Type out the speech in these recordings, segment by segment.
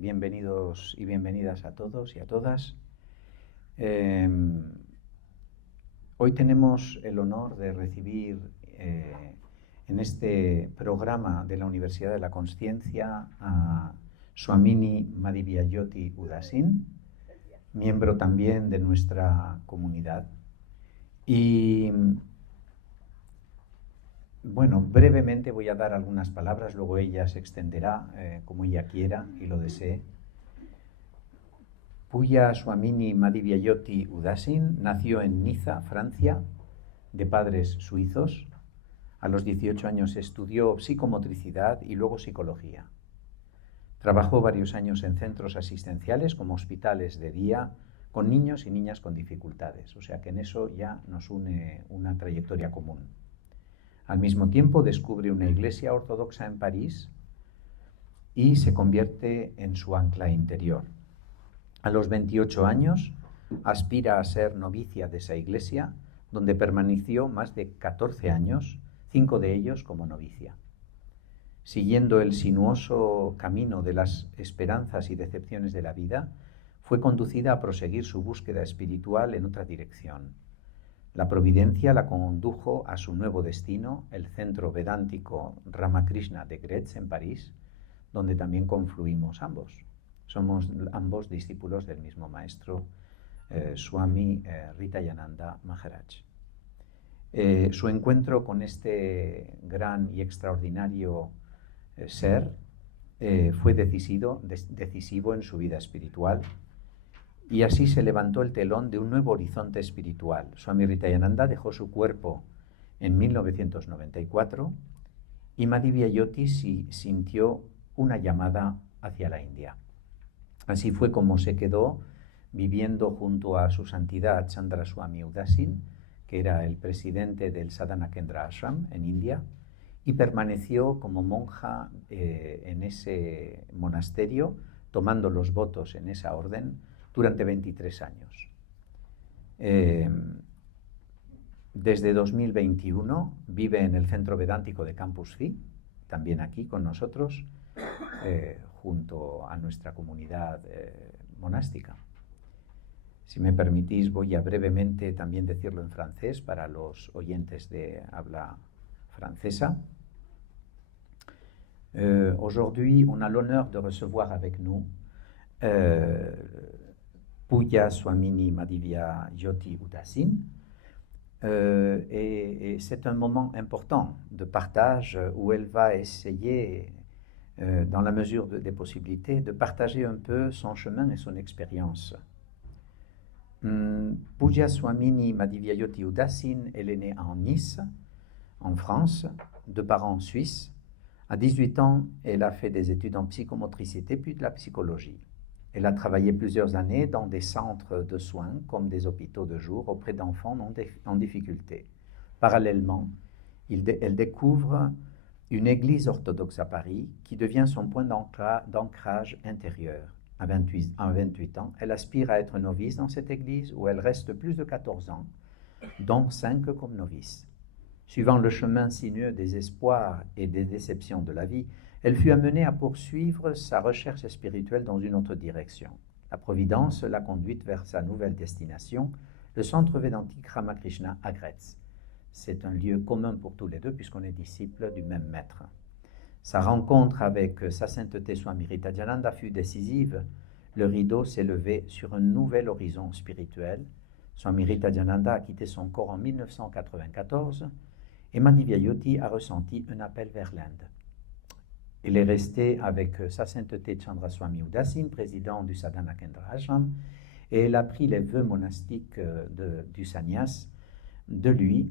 Bienvenidos y bienvenidas a todos y a todas. Hoy tenemos el honor de recibir en este programa de la Universidad de la Consciencia a Swamini Madhivya-Jyoti Udasin, miembro también de nuestra comunidad. Y bueno, brevemente voy a dar algunas palabras, luego ella se extenderá como ella quiera y lo desee. Puya Swamini Madhivya-Jyoti Udasin nació en Niza, Francia, de padres suizos. A los 18 años estudió psicomotricidad y luego psicología. Trabajó varios años en centros asistenciales como hospitales de día con niños y niñas con dificultades, o sea que en eso ya nos une una trayectoria común. Al mismo tiempo descubre una iglesia ortodoxa en París y se convierte en su ancla interior. A los 28 años aspira a ser novicia de esa iglesia, donde permaneció más de 14 años, 5 de ellos como novicia. Siguiendo el sinuoso camino de las esperanzas y decepciones de la vida, fue conducida a proseguir su búsqueda espiritual en otra dirección. La providencia la condujo a su nuevo destino, el centro vedántico Ramakrishna de Gretz en París, donde también confluimos ambos. Somos ambos discípulos del mismo maestro, Swami Ritayananda Maharaj. Su encuentro con este gran y extraordinario ser fue decisivo en su vida espiritual, y así se levantó el telón de un nuevo horizonte espiritual. Swami Ritayananda dejó su cuerpo en 1994 y Madhivya-Jyoti sintió una llamada hacia la India. Así fue como se quedó viviendo junto a su santidad Chandra Swami Udasin, que era el presidente del Sadhana Kendra Ashram en India, y permaneció como monja en ese monasterio, tomando los votos en esa orden durante 23 años. Desde 2021 vive en el Centro Vedántico de Campus Phi, también aquí con nosotros, junto a nuestra comunidad monástica. Si me permitís, voy a brevemente también decirlo en francés para los oyentes de habla francesa. Aujourd'hui, on a l'honneur de recevoir avec nous Puya Swamini Madhivya-Jyoti Udasin. Et c'est un moment important de partage où elle va essayer, dans la mesure des possibilités, de partager un peu son chemin et son expérience. Puja Swamini Madhivya-Jyoti Udasin, elle est née en Nice, en France, de parents suisses. À 18 ans, elle a fait des études en psychomotricité puis de la psychologie. Elle a travaillé plusieurs années dans des centres de soins comme des hôpitaux de jour auprès d'enfants en difficulté. Parallèlement, elle découvre une église orthodoxe à Paris qui devient son point d'ancrage intérieur. À 28 ans, elle aspire à être novice dans cette église où elle reste plus de 14 ans, dont 5 comme novice. Suivant le chemin sinueux des espoirs et des déceptions de la vie, elle fut amenée à poursuivre sa recherche spirituelle dans une autre direction. La Providence l'a conduite vers sa nouvelle destination, le centre védantique Ramakrishna à Gretz. C'est un lieu commun pour tous les deux puisqu'on est disciples du même maître. Sa rencontre avec sa sainteté Swami Ritayananda fut décisive. Le rideau s'est levé sur un nouvel horizon spirituel. Swami Ritayananda a quitté son corps en 1994 et Madhivya-Jyoti a ressenti un appel vers l'Inde. Il est resté avec sa sainteté Chandra Swami Udasin, président du Sadhana Kendra Ashram, et elle a pris les vœux monastiques du sannyas de lui.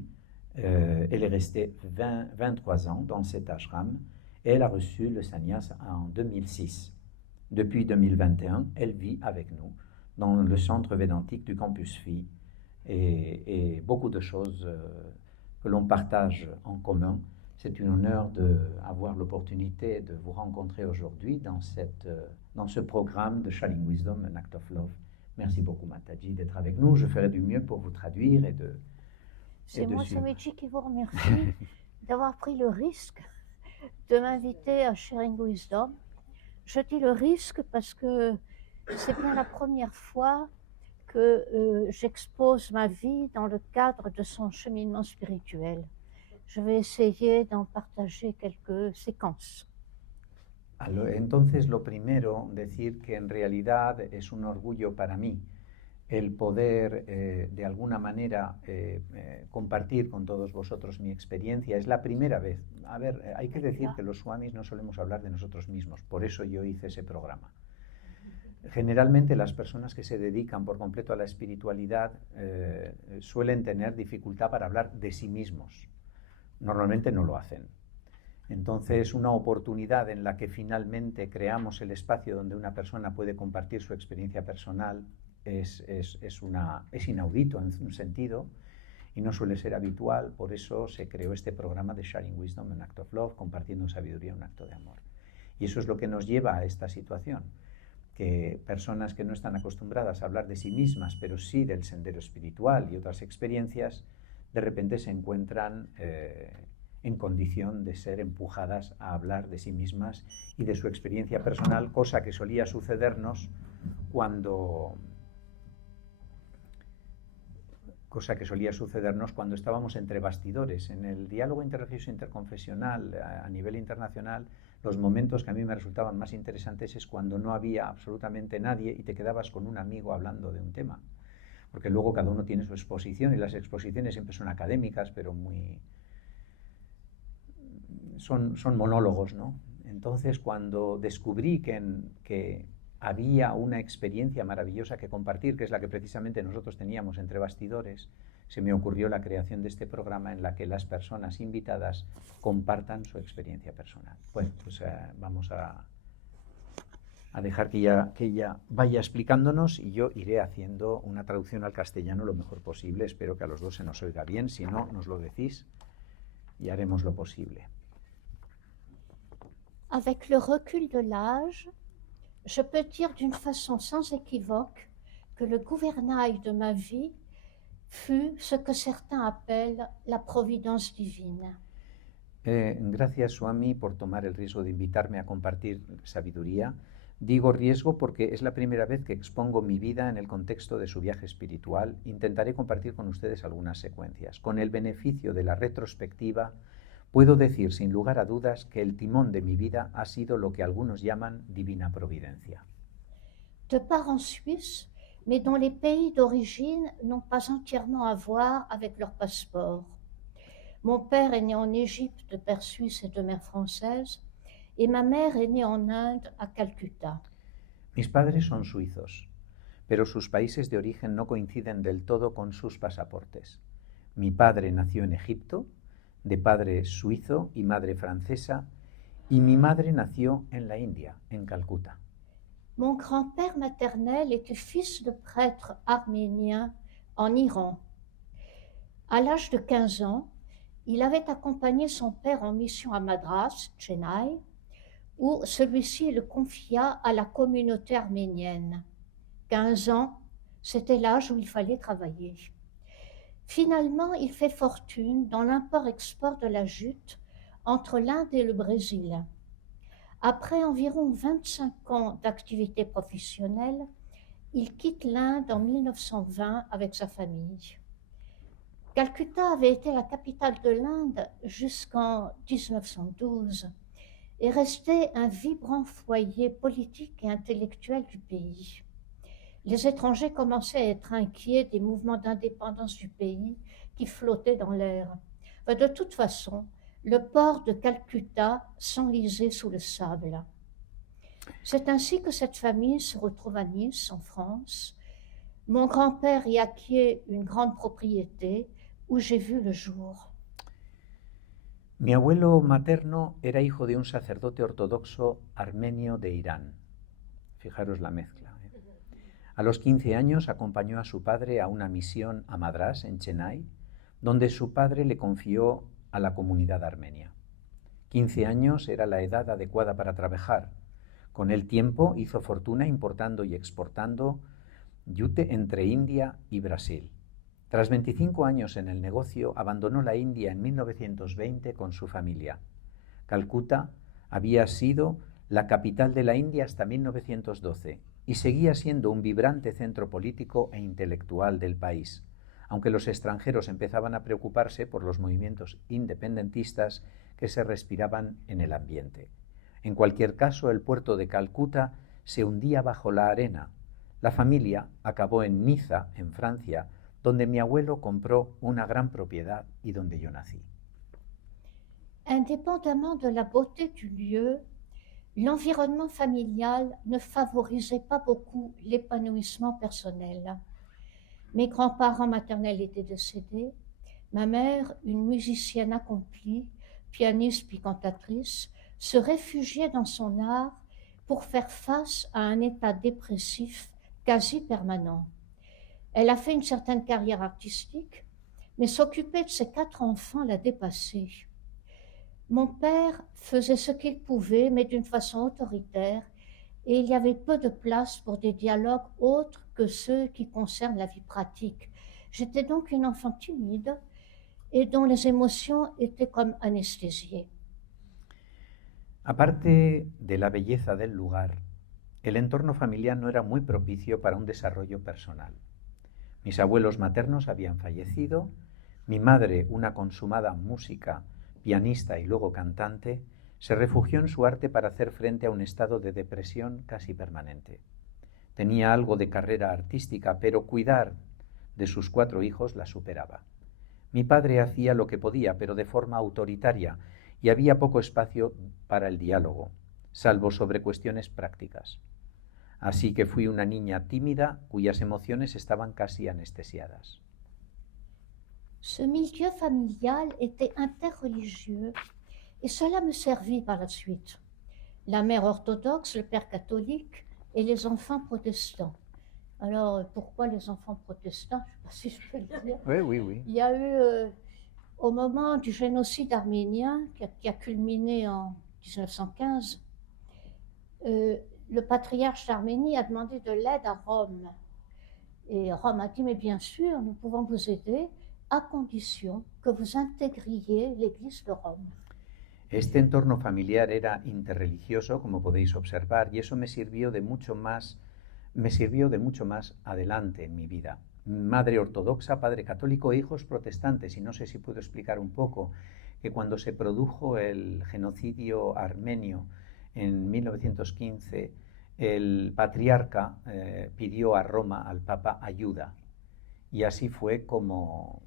Elle est restée 23 ans dans cet ashram et elle a reçu le sannyas en 2006. Depuis 2021, elle vit avec nous dans le centre védantique du Campus Phi et beaucoup de choses que l'on partage en commun. C'est un honneur d'avoir l'opportunité de vous rencontrer aujourd'hui dans ce programme de Sharing Wisdom, An Act of Love. Merci beaucoup, Mataji, d'être avec nous. Je ferai du mieux pour vous traduire et de C'est moi, Swamiji, qui vous remercie d'avoir pris le risque de m'inviter à Sharing Wisdom. Je dis le risque parce que c'est bien la première fois que j'expose ma vie dans le cadre de son cheminement spirituel. Je vais essayer d'en partager quelques séquences. Entonces, lo primero, decir que en realidad es un orgullo para mí el poder de alguna manera compartir con todos vosotros mi experiencia. Es la primera vez. A ver, hay que decir que los swamis no solemos hablar de nosotros mismos, por eso yo hice ese programa. Generalmente las personas que se dedican por completo a la espiritualidad suelen tener dificultad para hablar de sí mismos. Normalmente no lo hacen. Entonces, una oportunidad en la que finalmente creamos el espacio donde una persona puede compartir su experiencia personal es inaudito en un sentido y no suele ser habitual. Por eso se creó este programa de Sharing Wisdom, an Act of Love, compartiendo sabiduría, un acto de amor. Y eso es lo que nos lleva a esta situación, que personas que no están acostumbradas a hablar de sí mismas, pero sí del sendero espiritual y otras experiencias, de repente se encuentran en condición de ser empujadas a hablar de sí mismas y de su experiencia personal, cosa que solía sucedernos cuando estábamos entre bastidores. En el diálogo interreligioso interconfesional a nivel internacional, los momentos que a mí me resultaban más interesantes es cuando no había absolutamente nadie y te quedabas con un amigo hablando de un tema. Porque luego cada uno tiene su exposición y las exposiciones siempre son académicas, pero son monólogos, ¿no? Entonces, cuando descubrí que había una experiencia maravillosa que compartir, que es la que precisamente nosotros teníamos entre bastidores, se me ocurrió la creación de este programa en la que las personas invitadas compartan su experiencia personal. Bueno, pues vamos a dejar que ella vaya explicándonos y yo iré haciendo una traducción al castellano lo mejor posible. Espero que a los dos se nos oiga bien, si no, nos lo decís y haremos lo posible. Avec le recul de l'âge, je peux dire d'une façon sans équivoque que le gouvernail de ma vie fut ce que certains appellent la providence divine. Gracias, Swami, por tomar el riesgo de invitarme a compartir sabiduría. Digo riesgo porque es la primera vez que expongo mi vida en el contexto de su viaje espiritual. Intentaré compartir con ustedes algunas secuencias. Con el beneficio de la retrospectiva, puedo decir sin lugar a dudas que el timón de mi vida ha sido lo que algunos llaman divina providencia. De parents suisses, mais dont les pays d'origine n'ont pas entièrement à voir avec leur passeport. Mon père est né en Égypte de père suisse et de mère française, et ma mère est née en Inde, à Calcutta. Mis padres son suizos, pero sus países de origen no coinciden del todo con sus pasaportes. Mi padre nació en Egipto, de padre suizo y madre francesa, y mi madre nació en la India, en Calcuta. Mon grand-père maternel était fils de prêtre arménien en Iran. À l'âge de 15 ans, il avait accompagné son père en mission à Madras, Chennai, où celui-ci le confia à la communauté arménienne. 15 ans, c'était l'âge où il fallait travailler. Finalement, il fait fortune dans l'import-export de la jute entre l'Inde et le Brésil. Après environ 25 ans d'activité professionnelle, il quitte l'Inde en 1920 avec sa famille. Calcutta avait été la capitale de l'Inde jusqu'en 1912 et restait un vibrant foyer politique et intellectuel du pays. Les étrangers commençaient à être inquiets des mouvements d'indépendance du pays qui flottaient dans l'air. De toute façon, le port de Calcutta s'enlisait sous le sable. C'est ainsi que cette famille se retrouve à Nice, en France. Mon grand-père y acquiert une grande propriété où j'ai vu le jour. Mi abuelo materno era hijo de un sacerdote ortodoxo armenio de Irán. Fijaros la mezcla. A los 15 años acompañó a su padre a una misión a Madras, en Chennai, donde su padre le confió a la comunidad armenia. 15 años era la edad adecuada para trabajar. Con el tiempo hizo fortuna importando y exportando yute entre India y Brasil. Tras 25 años en el negocio, abandonó la India en 1920 con su familia. Calcuta había sido la capital de la India hasta 1912, y seguía siendo un vibrante centro político e intelectual del país, aunque los extranjeros empezaban a preocuparse por los movimientos independentistas que se respiraban en el ambiente. En cualquier caso, el puerto de Calcuta se hundía bajo la arena. La familia acabó en Niza, en Francia, donde mi abuelo compró una gran propiedad y donde yo nací. Indépendamment de la beauté du lieu, l'environnement familial ne favorisait pas beaucoup l'épanouissement personnel. Mes grands-parents maternels étaient décédés. Ma mère, une musicienne accomplie, pianiste puis cantatrice, se réfugiait dans son art pour faire face à un état dépressif quasi permanent. Elle a fait une certaine carrière artistique, mais s'occuper de ses 4 enfants l'a dépassée. Mon père faisait ce qu'il pouvait, mais d'une façon autoritaire, et il y avait peu de place pour des dialogues autres que ceux qui concernent la vie pratique. J'étais donc une enfant timide et dont les émotions étaient comme anesthésiées. Aparte de la belleza del lugar, el entorno familiar no era muy propicio para un desarrollo personal. Mis abuelos maternos habían fallecido, mi madre, una consumada música, pianista y luego cantante, se refugió en su arte para hacer frente a un estado de depresión casi permanente. Tenía algo de carrera artística, pero cuidar de sus 4 hijos la superaba. Mi padre hacía lo que podía, pero de forma autoritaria, y había poco espacio para el diálogo, salvo sobre cuestiones prácticas. Así que fui una niña tímida cuyas emociones estaban casi anestesiadas. Ce milieu familial était interreligieux et cela me servit par la suite. La mère orthodoxe, le père catholique et les enfants protestants. Alors, pourquoi les enfants protestants? Je ne sais pas si je peux le dire. Oui. Il y a eu, au moment du génocide arménien qui a culminé en 1915, le patriarche d'Arménie a demandé de l'aide à Rome. Et Rome a dit, mais bien sûr, nous pouvons vous aider à condition que vous intégriez l'Église de Rome. Este entorno familiar era interreligioso, como podéis observar, y eso me sirvió de mucho más adelante en mi vida. Madre ortodoxa, padre católico e hijos protestantes, y no sé si puedo explicar un poco que cuando se produjo el genocidio armenio en 1915, el patriarca pidió a Roma, al Papa, ayuda, y así fue como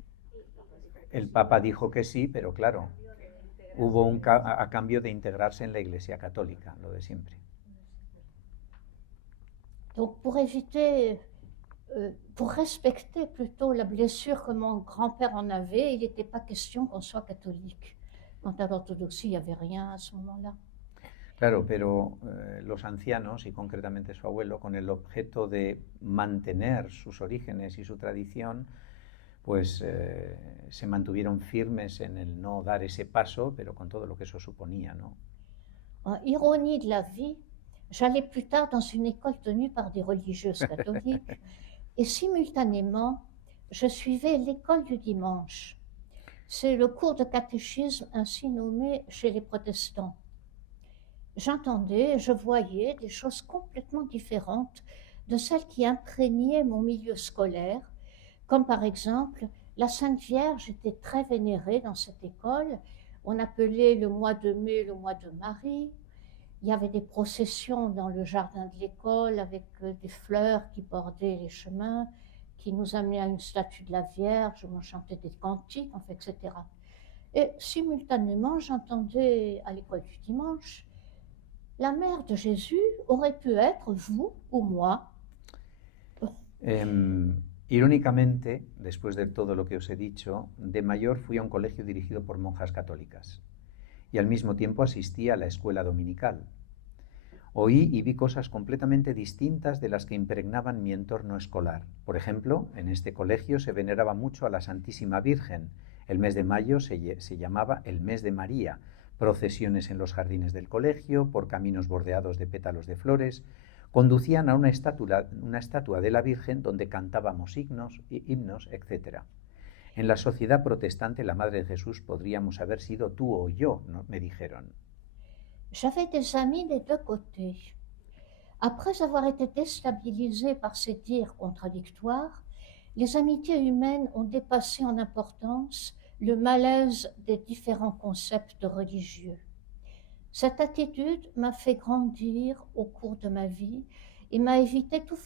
el Papa dijo que sí, pero claro, hubo a cambio de integrarse en la Iglesia católica, lo de siempre. Donc pour éviter, pour respecter plutôt la blessure que mon grand-père en avait, il n'était pas question qu'on soit catholique. Quant à l'orthodoxie, il n'y avait rien à ce moment-là. Claro, pero los ancianos, y concretamente su abuelo, con el objeto de mantener sus orígenes y su tradición, pues se mantuvieron firmes en el no dar ese paso, pero con todo lo que eso suponía, ¿no? Ironie de la vie, j'allais plus tard dans une école tenue par des religieuses catholiques et simultanément, je suivais l'école du dimanche. C'est le cours de catéchisme ainsi nommé chez les protestants. J'entendais, je voyais des choses complètement différentes de celles qui imprégnaient mon milieu scolaire, comme par exemple, la Sainte Vierge était très vénérée dans cette école. On appelait le mois de mai le mois de Marie. Il y avait des processions dans le jardin de l'école avec des fleurs qui bordaient les chemins, qui nous amenaient à une statue de la Vierge, où on chantait des cantiques, enfin, etc. Et simultanément, j'entendais à l'école du dimanche, la mère de Jésus aurait pu être vous ou moi. Irónicamente, después de todo lo que os he dicho, de mayor fui a un colegio dirigido por monjas católicas y al mismo tiempo asistí a la escuela dominical. Oí y vi cosas completamente distintas de las que impregnaban mi entorno escolar. Por ejemplo, en este colegio se veneraba mucho a la Santísima Virgen. El mes de mayo se llamaba el mes de María. Procesiones en los jardines del colegio, por caminos bordeados de pétalos de flores, conducían a una estatua de la Virgen donde cantábamos himnos, etc. En la sociedad protestante, la Madre de Jesús podríamos haber sido tú o yo, ¿no? Me dijeron. J'avais des amis des deux côtés. Après avoir été déstabilisée par ces dires contradictoires, les amitiés humaines ont dépassé en importance le malaise des différents concepts religieux. Cette attitude m'a fait grandir au cours de ma vie et m'a évité tout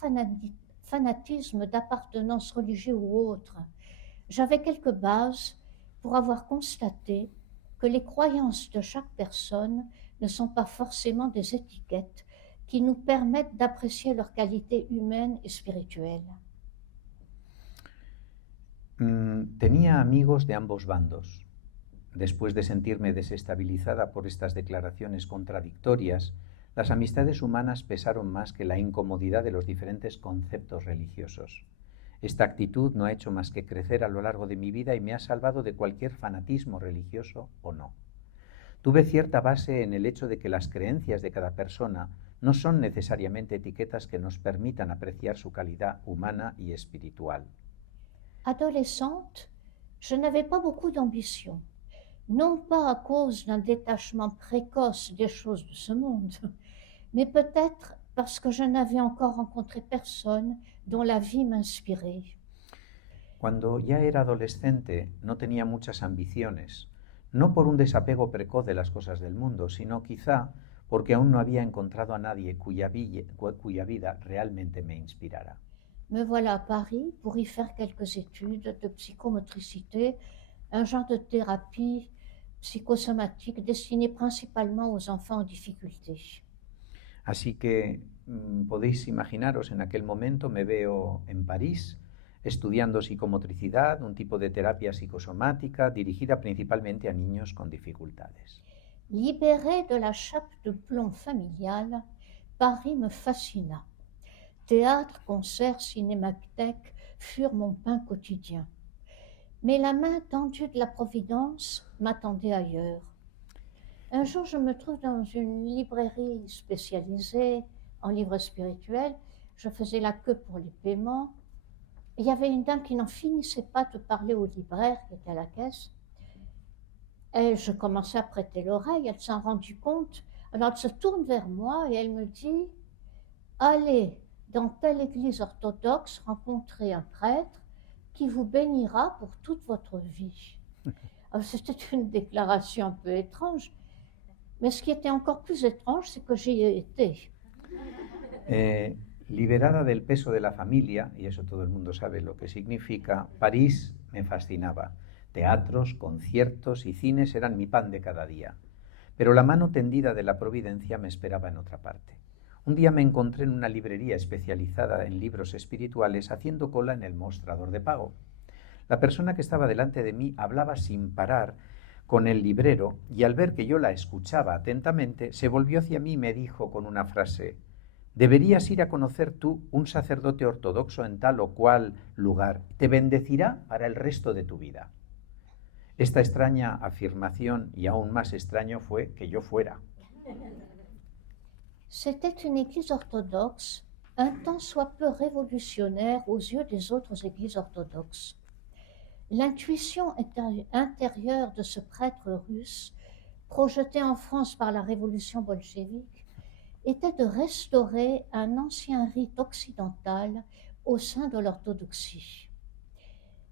fanatisme d'appartenance religieuse ou autre. J'avais quelques bases pour avoir constaté que les croyances de chaque personne ne sont pas forcément des étiquettes qui nous permettent d'apprécier leur qualité humaine et spirituelle. Tenía amigos de ambos bandos. Después de sentirme desestabilizada por estas declaraciones contradictorias, las amistades humanas pesaron más que la incomodidad de los diferentes conceptos religiosos. Esta actitud no ha hecho más que crecer a lo largo de mi vida y me ha salvado de cualquier fanatismo religioso o no. Tuve cierta base en el hecho de que las creencias de cada persona no son necesariamente etiquetas que nos permitan apreciar su calidad humana y espiritual. Adolescente, je n'avais pas beaucoup d'ambition, non pas à cause d'un détachement précoce des choses de ce monde, mais peut-être parce que je n'avais encore rencontré personne dont la vie m'inspirait. Cuando ya era adolescente no tenía muchas ambiciones, no por un desapego precoz de las cosas del mundo, sino quizá porque aún no había encontrado a nadie cuya vida realmente me inspirara. Me voilà à Paris pour y faire quelques études de psychomotricité, un genre de thérapie psychosomatique destinée principalement aux enfants en difficulté. Así que podéis imaginaros, en aquel momento me veo en París estudiando psicomotricidad, un tipo de terapia psicosomática dirigida principalmente a niños con dificultades. Libérée de la chape de plomb familiale, Paris me fascina. Théâtre, concerts, cinémathèque furent mon pain quotidien. Mais la main tendue de la Providence m'attendait ailleurs. Un jour, je me trouve dans une librairie spécialisée en livres spirituels. Je faisais la queue pour les paiements. Il y avait une dame qui n'en finissait pas de parler au libraire qui était à la caisse. Et je commençais à prêter l'oreille, elle s'en rendit compte. Alors elle se tourne vers moi et elle me dit « Allez dans telle église orthodoxe rencontrer un prêtre qui vous bénira pour toute votre vie. » Alors c'était une déclaration un peu étrange, mais ce qui était encore plus étrange, c'est que j'y ai été. Liberada del peso de la familia, y eso todo el mundo sabe lo que significa, París me fascinaba. Teatros, conciertos y cines eran mi pan de cada día. Pero la mano tendida de la providencia me esperaba en otra parte. Un día me encontré en una librería especializada en libros espirituales haciendo cola en el mostrador de pago. La persona que estaba delante de mí hablaba sin parar con el librero y al ver que yo la escuchaba atentamente, se volvió hacia mí y me dijo con una frase: «Deberías ir a conocer tú un sacerdote ortodoxo en tal o cual lugar. Te bendecirá para el resto de tu vida». Esta extraña afirmación, y aún más extraño, fue que yo fuera. C'était une église orthodoxe, un tant soit peu révolutionnaire aux yeux des autres églises orthodoxes. L'intuition intérieure de ce prêtre russe, projeté en France par la révolution bolchevique, était de restaurer un ancien rite occidental au sein de l'orthodoxie.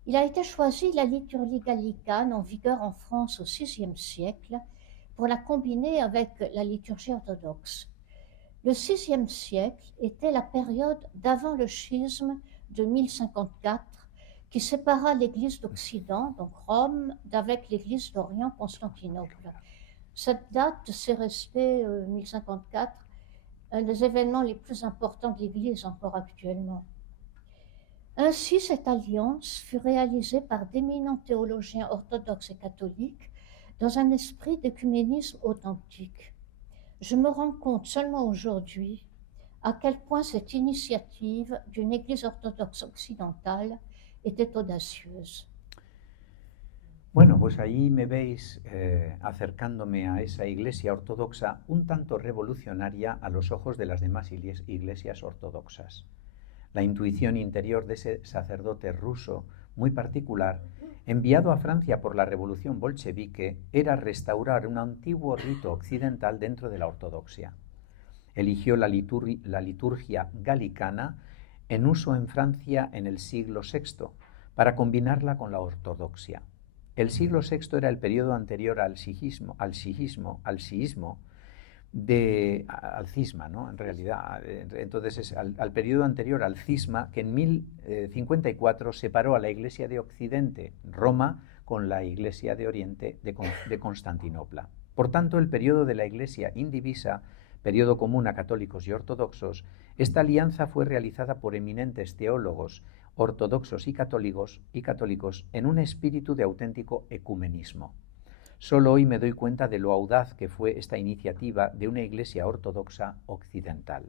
Il a été choisi la liturgie gallicane en vigueur en France au VIe siècle pour la combiner avec la liturgie orthodoxe. Le VIe siècle était la période d'avant le schisme de 1054 qui sépara l'Église d'Occident, donc Rome, d'avec l'Église d'Orient, Constantinople. Cette date s'est restée 1054, un des événements les plus importants de l'Église encore actuellement. Ainsi, cette alliance fut réalisée par d'éminents théologiens orthodoxes et catholiques dans un esprit d'écuménisme authentique. Je me rends compte seulement aujourd'hui à quel point cette initiative d'une Église orthodoxe occidentale était audacieuse. Bueno, pues ahí me veis acercándome a esa iglesia ortodoxa un tanto revolucionaria a los ojos de las demás iglesias ortodoxas. La intuición interior de ese sacerdote ruso, muy particular, enviado a Francia por la revolución bolchevique, era restaurar un antiguo rito occidental dentro de la ortodoxia. Eligió la liturgia galicana en uso en Francia en el siglo VI para combinarla con la ortodoxia. El siglo VI era el periodo anterior al cisma, ¿no? En realidad, entonces es al periodo anterior al cisma, que en 1054 separó a la Iglesia de Occidente, Roma, con la Iglesia de Oriente de Constantinopla. Por tanto, el periodo de la Iglesia indivisa, periodo común a católicos y ortodoxos, esta alianza fue realizada por eminentes teólogos ortodoxos y católicos en un espíritu de auténtico ecumenismo. Solo hoy me doy cuenta de lo audaz que fue esta iniciativa de una iglesia ortodoxa occidental.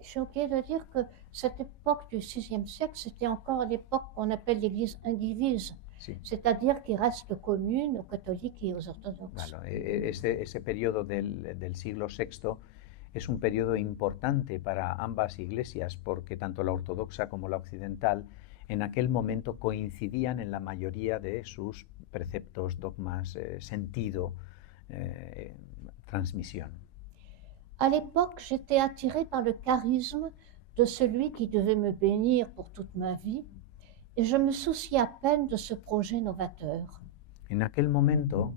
J'ai oublié de dire que cette époque du VIe siècle, c'était encore l'époque qu'on appelle l'Église indivise, Sí. c'est-à-dire qui reste commune aux catholiques et aux orthodoxes. Bueno, ese periodo del siglo VI es un periodo importante para ambas iglesias porque tanto la ortodoxa como la occidental en aquel momento coincidían en la mayoría de sus preceptos, dogmas, sentido, transmisión. À l'époque, j'étais attirée par le charisme de celui qui devait me bénir pour toute ma vie, et je me souciais à peine de ce projet novateur. En aquel momento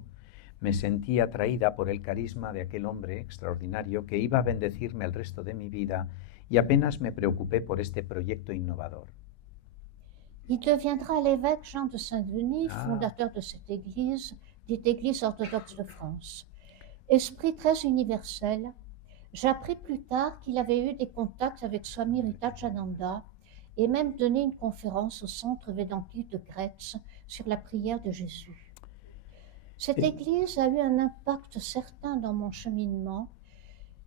me sentí atraída por el carisma de aquel hombre extraordinario que iba a bendecirme el resto de mi vida y apenas me preocupé por este proyecto innovador. Il deviendra l'évêque Jean de Saint-Denis, Ah. fondateur de cette église, dite Église orthodoxe de France. Esprit très universel, j'appris plus tard qu'il avait eu des contacts avec Swami Ritajananda et même donné une conférence au centre védantique de Gretz sur la prière de Jésus. Cette église a eu un impact certain dans mon cheminement.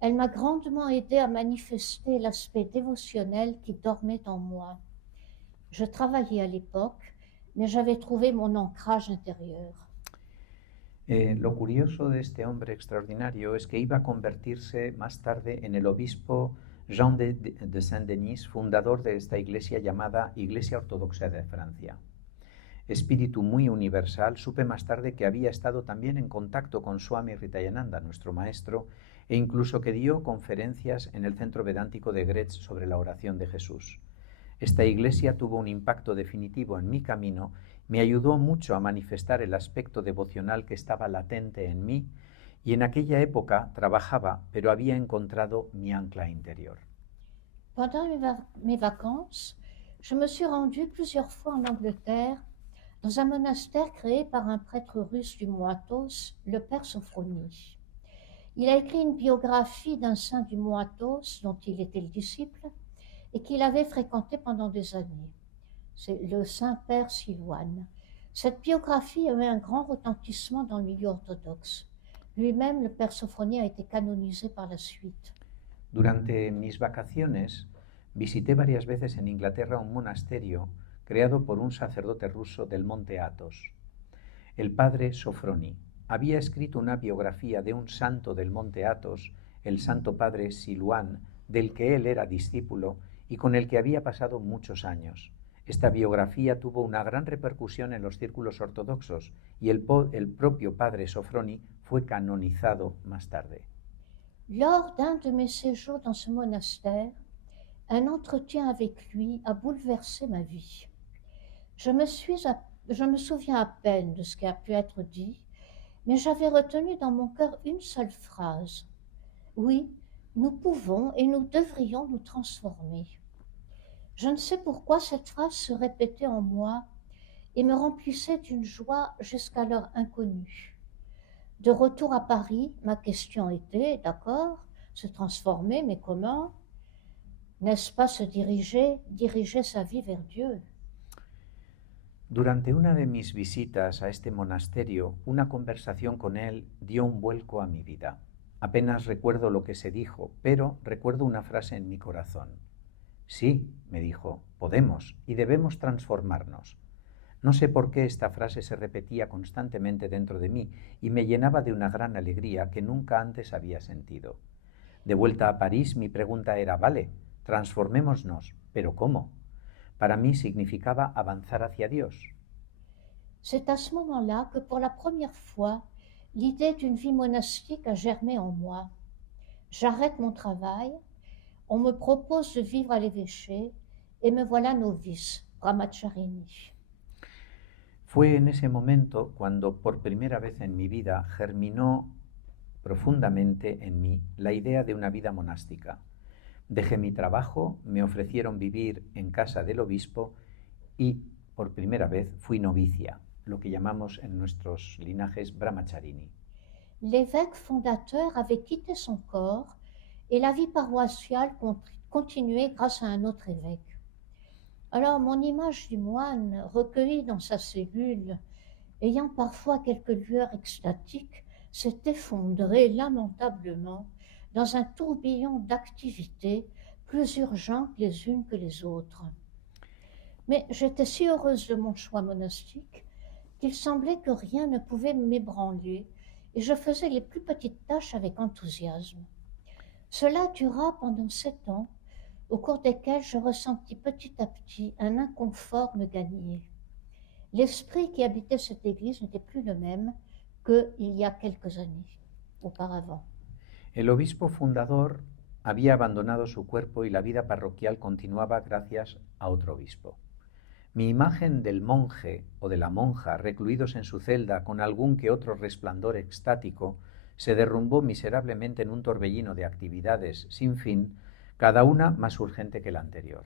Elle m'a grandement aidé à manifester l'aspect dévotionnel qui dormait en moi. Je travaillais à l'époque, mais j'avais trouvé mon ancrage intérieur. Lo curioso de este hombre extraordinario es que iba a convertirse más tarde en el obispo Jean de Saint-Denis, fundador de esta iglesia llamada Iglesia Ortodoxa de Francia. Espíritu muy universal, supe más tarde que había estado también en contacto con Swami Ritayananda, nuestro maestro, e incluso que dio conferencias en el Centro Vedántico de Gretz sobre la oración de Jesús. Esta iglesia tuvo un impacto definitivo en mi camino, me ayudó mucho a manifestar el aspecto devocional que estaba latente en mí y en aquella época trabajaba, pero había encontrado mi ancla interior. Pendant mes vacances, je me suis rendue plusieurs fois en Angleterre dans un monastère créé par un prêtre russe du Mont Athos, le père Sophrony. Il a écrit une biographie d'un saint du Mont Athos dont il était le disciple et qu'il avait fréquenté pendant des années. C'est le Saint-Père Silouane. Cette biographie a eu un grand retentissement dans le milieu orthodoxe. Lui-même, le Père Sophrony, a été canonisé par la suite. Durante mis vacaciones visité varias veces en Inglaterra un monasterio creado por un sacerdote ruso del monte Athos. El padre Sophrony había escrito una biografía de un santo del monte Athos, el santo padre Silouane, del que él era discípulo y con el que había pasado muchos años. Esta biografía tuvo una gran repercusión en los círculos ortodoxos y el propio padre Sophrony fue canonizado más tarde. Lors d'un de mes séjours dans ce monastère, un entretien avec lui a bouleversé ma vie. Je me souviens à peine de ce qui a pu être dit, mais j'avais retenu dans mon cœur une seule phrase. Oui, nous pouvons et nous devrions nous transformer. Je ne sais pourquoi cette phrase se répétait en moi et me remplissait d'une joie jusqu'alors inconnue. De retour à Paris, ma question était, d'accord, se transformer, mais comment? N'est-ce pas se diriger sa vie vers Dieu? Durante una de mis visitas a este monasterio, una conversación con él dio un vuelco a mi vida. Apenas recuerdo lo que se dijo, pero recuerdo una frase en mi corazón. Sí, me dijo, podemos y debemos transformarnos. No sé por qué esta frase se repetía constantemente dentro de mí y me llenaba de una gran alegría que nunca antes había sentido. De vuelta a París, mi pregunta era, vale, transformémonos, pero ¿cómo? Para mí significaba avanzar hacia Dios. C'est à ce moment-là que pour la première fois, l'idée d'une vie monastique a germé en moi. J'arrête mon travail, on me propose de vivre à l'évêché et me voilà novice, brahmacharini. Fue en ese momento cuando por primera vez en mi vida germinó profundamente en mí la idea de una vida monástica. Dejé mi trabajo, me ofrecieron vivir en casa del obispo y por primera vez fui novicia, lo que llamamos en nuestros linajes brahmacharini. L'évêque fondateur avait quitté son corps et la vie paroissiale continuait grâce à un autre évêque. Alors mon image du moine, recueillie dans sa cellule, ayant parfois quelques lueurs extatiques, s'est effondrée lamentablement dans un tourbillon d'activités plus urgentes les unes que les autres. Mais j'étais si heureuse de mon choix monastique qu'il semblait que rien ne pouvait m'ébranler et je faisais les plus petites tâches avec enthousiasme. Cela dura pendant 7 ans, au cours desquels je ressentis petit à petit un inconfort me gagner. L'esprit qui habitait cette église n'était plus le même qu'il y a quelques années auparavant. El obispo fundador había abandonado su cuerpo y la vida parroquial continuaba gracias a otro obispo. Mi imagen del monje o de la monja recluidos en su celda con algún que otro resplandor extático se derrumbó miserablemente en un torbellino de actividades sin fin, cada una más urgente que la anterior.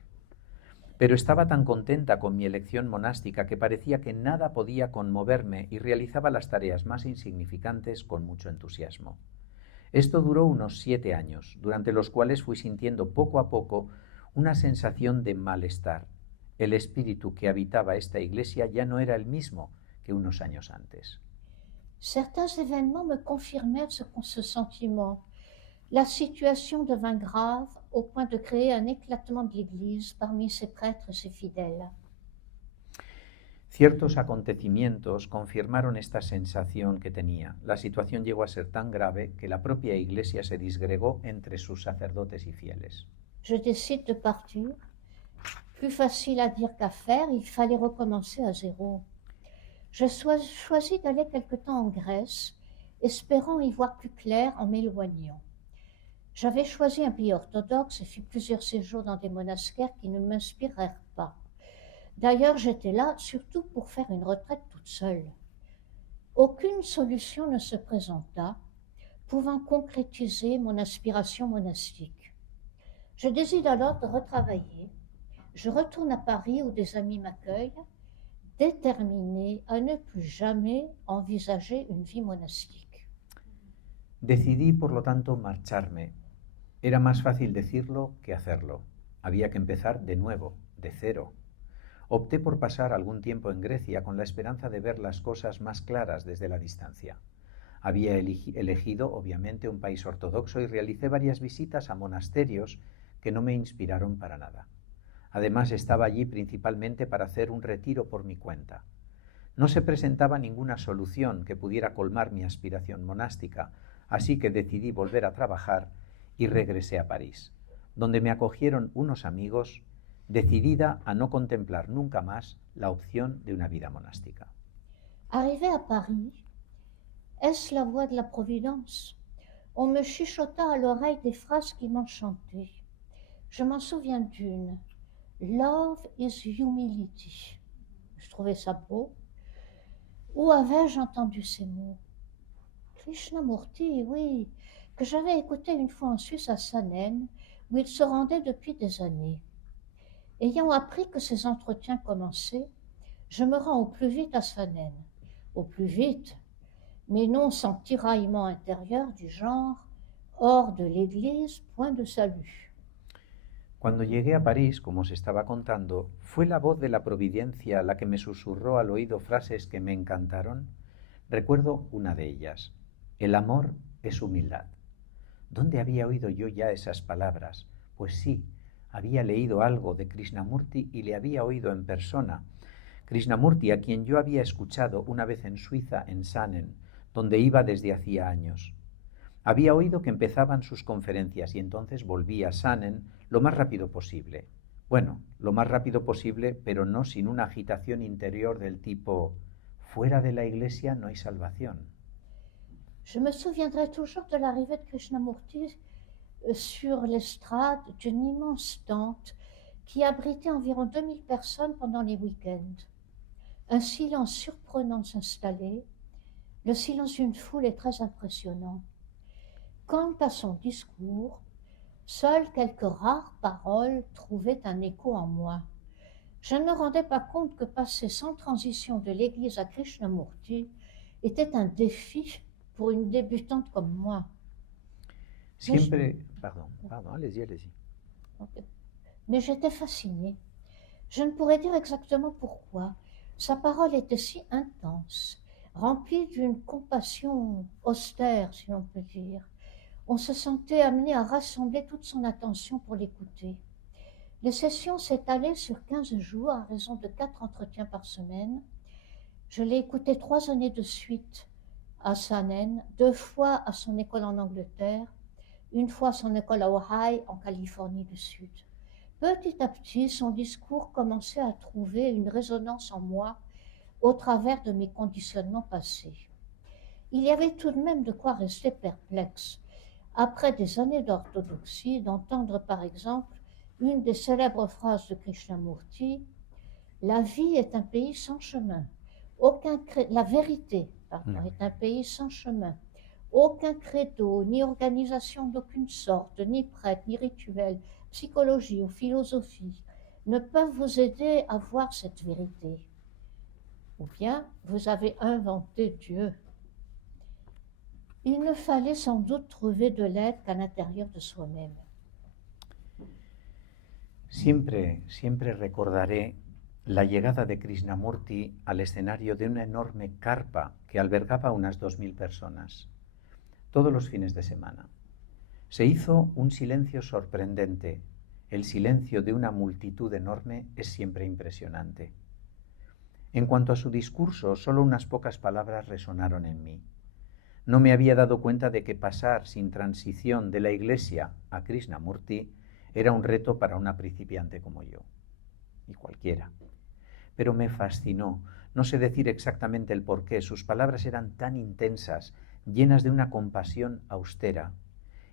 Pero estaba tan contenta con mi elección monástica que parecía que nada podía conmoverme y realizaba las tareas más insignificantes con mucho entusiasmo. Esto duró unos 7 años, durante los cuales fui sintiendo poco a poco una sensación de malestar. El espíritu que habitaba esta iglesia ya no era el mismo que unos años antes. Certains événements me confirmèrent ce sentiment. La situation devint grave au point de créer un éclatement de l'Église parmi ses prêtres et ses fidèles. Ciertos acontecimientos confirmaron esta sensación que tenía. La situación llegó a ser tan grave que la propia Iglesia se disgregó entre sus sacerdotes y fieles. Je décide de partir. Plus facile à dire qu'à faire, il fallait recommencer à zéro. Je choisis d'aller quelque temps en Grèce, espérant y voir plus clair en m'éloignant. J'avais choisi un pays orthodoxe et fis plusieurs séjours dans des monastères qui ne m'inspirèrent pas. D'ailleurs, j'étais là surtout pour faire une retraite toute seule. Aucune solution ne se présenta, pouvant concrétiser mon aspiration monastique. Je décide alors de retravailler. Je retourne à Paris où des amis m'accueillent, déterminée à ne plus jamais envisager une vie monastique. Decidí, por lo tanto, marcharme. Era más fácil decirlo que hacerlo. Había que empezar de nuevo, de cero. Opté por pasar algún tiempo en Grecia con la esperanza de ver las cosas más claras desde la distancia. Había elegido, obviamente, un país ortodoxo y realicé varias visitas a monasterios que no me inspiraron para nada. Además, estaba allí principalmente para hacer un retiro por mi cuenta. No se presentaba ninguna solución que pudiera colmar mi aspiración monástica, así que decidí volver a trabajar y regresé a París, donde me acogieron unos amigos, decidida a no contemplar nunca más la opción de una vida monástica. Arrivé à Paris, est-ce la voix de la Providence? On me chuchota à l'oreille des phrases qui m'enchantaient. Je m'en souviens d'une. Love is humility. Je trouvais ça beau. Où avais-je entendu ces mots? Krishnamurti, oui, que j'avais écouté une fois en Suisse à Saanen, où il se rendait depuis des années. Ayant appris que ces entretiens commençaient, je me rends au plus vite à Saanen. Au plus vite, mais non sans tiraillement intérieur du genre « hors de l'Église, point de salut ». Cuando llegué a París, como os estaba contando, fue la voz de la providencia la que me susurró al oído frases que me encantaron. Recuerdo una de ellas: el amor es humildad. ¿Dónde había oído yo ya esas palabras? Pues sí, había leído algo de Krishnamurti y le había oído en persona. Krishnamurti, a quien yo había escuchado una vez en Suiza, en Saanen, donde iba desde hacía años. Había oído que empezaban sus conferencias y entonces volví a Saanen lo más rápido posible. Bueno, lo más rápido posible, pero no sin una agitación interior del tipo fuera de la iglesia no hay salvación. Je me souviendrai toujours de l'arrivée de Krishnamurti sur l'estrade d'une immense tente qui abritait environ 2000 personnes pendant les week-ends. Un silence surprenant s'installait. Le silence d'une foule est très impressionnant. Quant à son discours, seules quelques rares paroles trouvaient un écho en moi. Je ne me rendais pas compte que passer sans transition de l'Église à Krishnamurti était un défi pour une débutante comme moi. Siempre, pardon, allez-y. Mais j'étais fascinée. Je ne pourrais dire exactement pourquoi. Sa parole était si intense, remplie d'une compassion austère, si l'on peut dire. On se sentait amené à rassembler toute son attention pour l'écouter. Les sessions s'étalaient sur 15 jours à raison de 4 entretiens par semaine. Je l'ai écouté 3 années de suite à Sanen, 2 fois à son école en Angleterre, 1 fois à son école à Ojai, en Californie du Sud. Petit à petit, son discours commençait à trouver une résonance en moi au travers de mes conditionnements passés. Il y avait tout de même de quoi rester perplexe, après des années d'orthodoxie, d'entendre par exemple une des célèbres phrases de Krishnamurti, « La vie est un pays sans chemin. La vérité est un pays sans chemin. Aucun credo, ni organisation d'aucune sorte, ni prêtre, ni rituel, psychologie ou philosophie ne peuvent vous aider à voir cette vérité. Ou bien vous avez inventé Dieu. » Il ne fallait sans doute trouver de l'aide qu'à l'intérieur de soi-même. Siempre recordaré la llegada de Krishnamurti al escenario de una enorme carpa que albergaba unas 2000 personas, todos los fines de semana. Se hizo un silencio sorprendente. El silencio de una multitud enorme es siempre impresionante. En cuanto a su discurso, solo unas pocas palabras resonaron en mí. No me había dado cuenta de que pasar sin transición de la iglesia a Krishnamurti era un reto para una principiante como yo, y cualquiera. Pero me fascinó, no sé decir exactamente el porqué, sus palabras eran tan intensas, llenas de una compasión austera.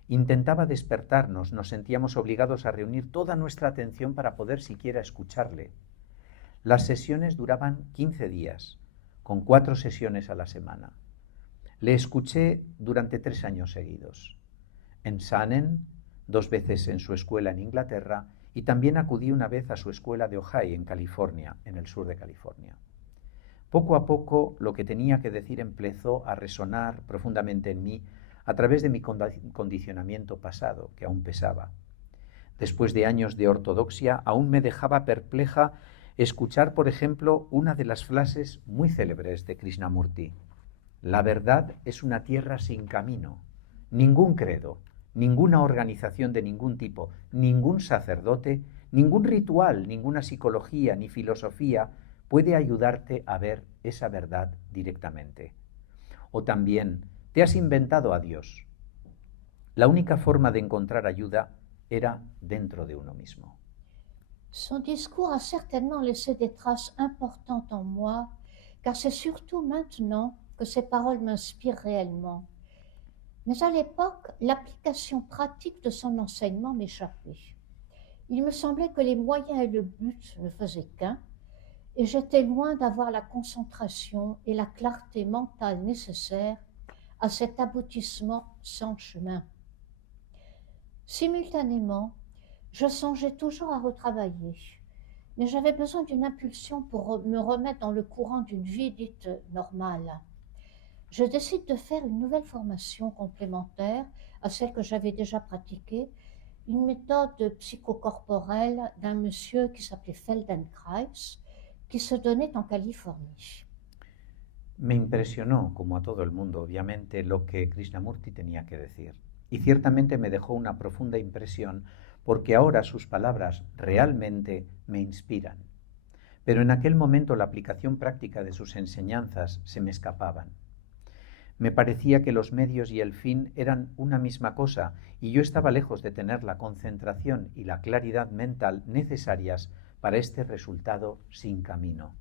Intentaba despertarnos, nos sentíamos obligados a reunir toda nuestra atención para poder siquiera escucharle. Las sesiones duraban 15 días, con 4 sesiones a la semana. Le escuché durante 3 años seguidos. En Sanen, 2 veces en su escuela en Inglaterra, y también acudí una vez a su escuela de Ojai en California, en el sur de California. Poco a poco lo que tenía que decir empezó a resonar profundamente en mí a través de mi condicionamiento pasado, que aún pesaba. Después de años de ortodoxia, aún me dejaba perpleja escuchar, por ejemplo, una de las frases muy célebres de Krishnamurti. La verdad es una tierra sin camino. Ningún credo, ninguna organización de ningún tipo, ningún sacerdote, ningún ritual, ninguna psicología ni filosofía puede ayudarte a ver esa verdad directamente. O también, te has inventado a Dios. La única forma de encontrar ayuda era dentro de uno mismo. Son discours a certainement laissé des traces importantes en moi, car c'est surtout maintenant que ces paroles m'inspirent réellement. Mais à l'époque, l'application pratique de son enseignement m'échappait. Il me semblait que les moyens et le but ne faisaient qu'un, et j'étais loin d'avoir la concentration et la clarté mentale nécessaires à cet aboutissement sans chemin. Simultanément, je songeais toujours à retravailler, mais j'avais besoin d'une impulsion pour me remettre dans le courant d'une vie dite normale. Je décide de faire une nouvelle formation complémentaire à celle que j'avais déjà pratiquée, une méthode psychocorporelle d'un monsieur qui s'appelait Feldenkrais, qui se donnait en Californie. Me impresionó, como a todo el mundo, obviamente, lo que Krishnamurti tenía que decir. Y ciertamente me dejó una profunda impresión porque ahora sus palabras realmente me inspiran. Pero en aquel momento la aplicación práctica de sus enseñanzas se me escapaban. Me parecía que los medios y el fin eran una misma cosa y yo estaba lejos de tener la concentración y la claridad mental necesarias para este resultado sin camino.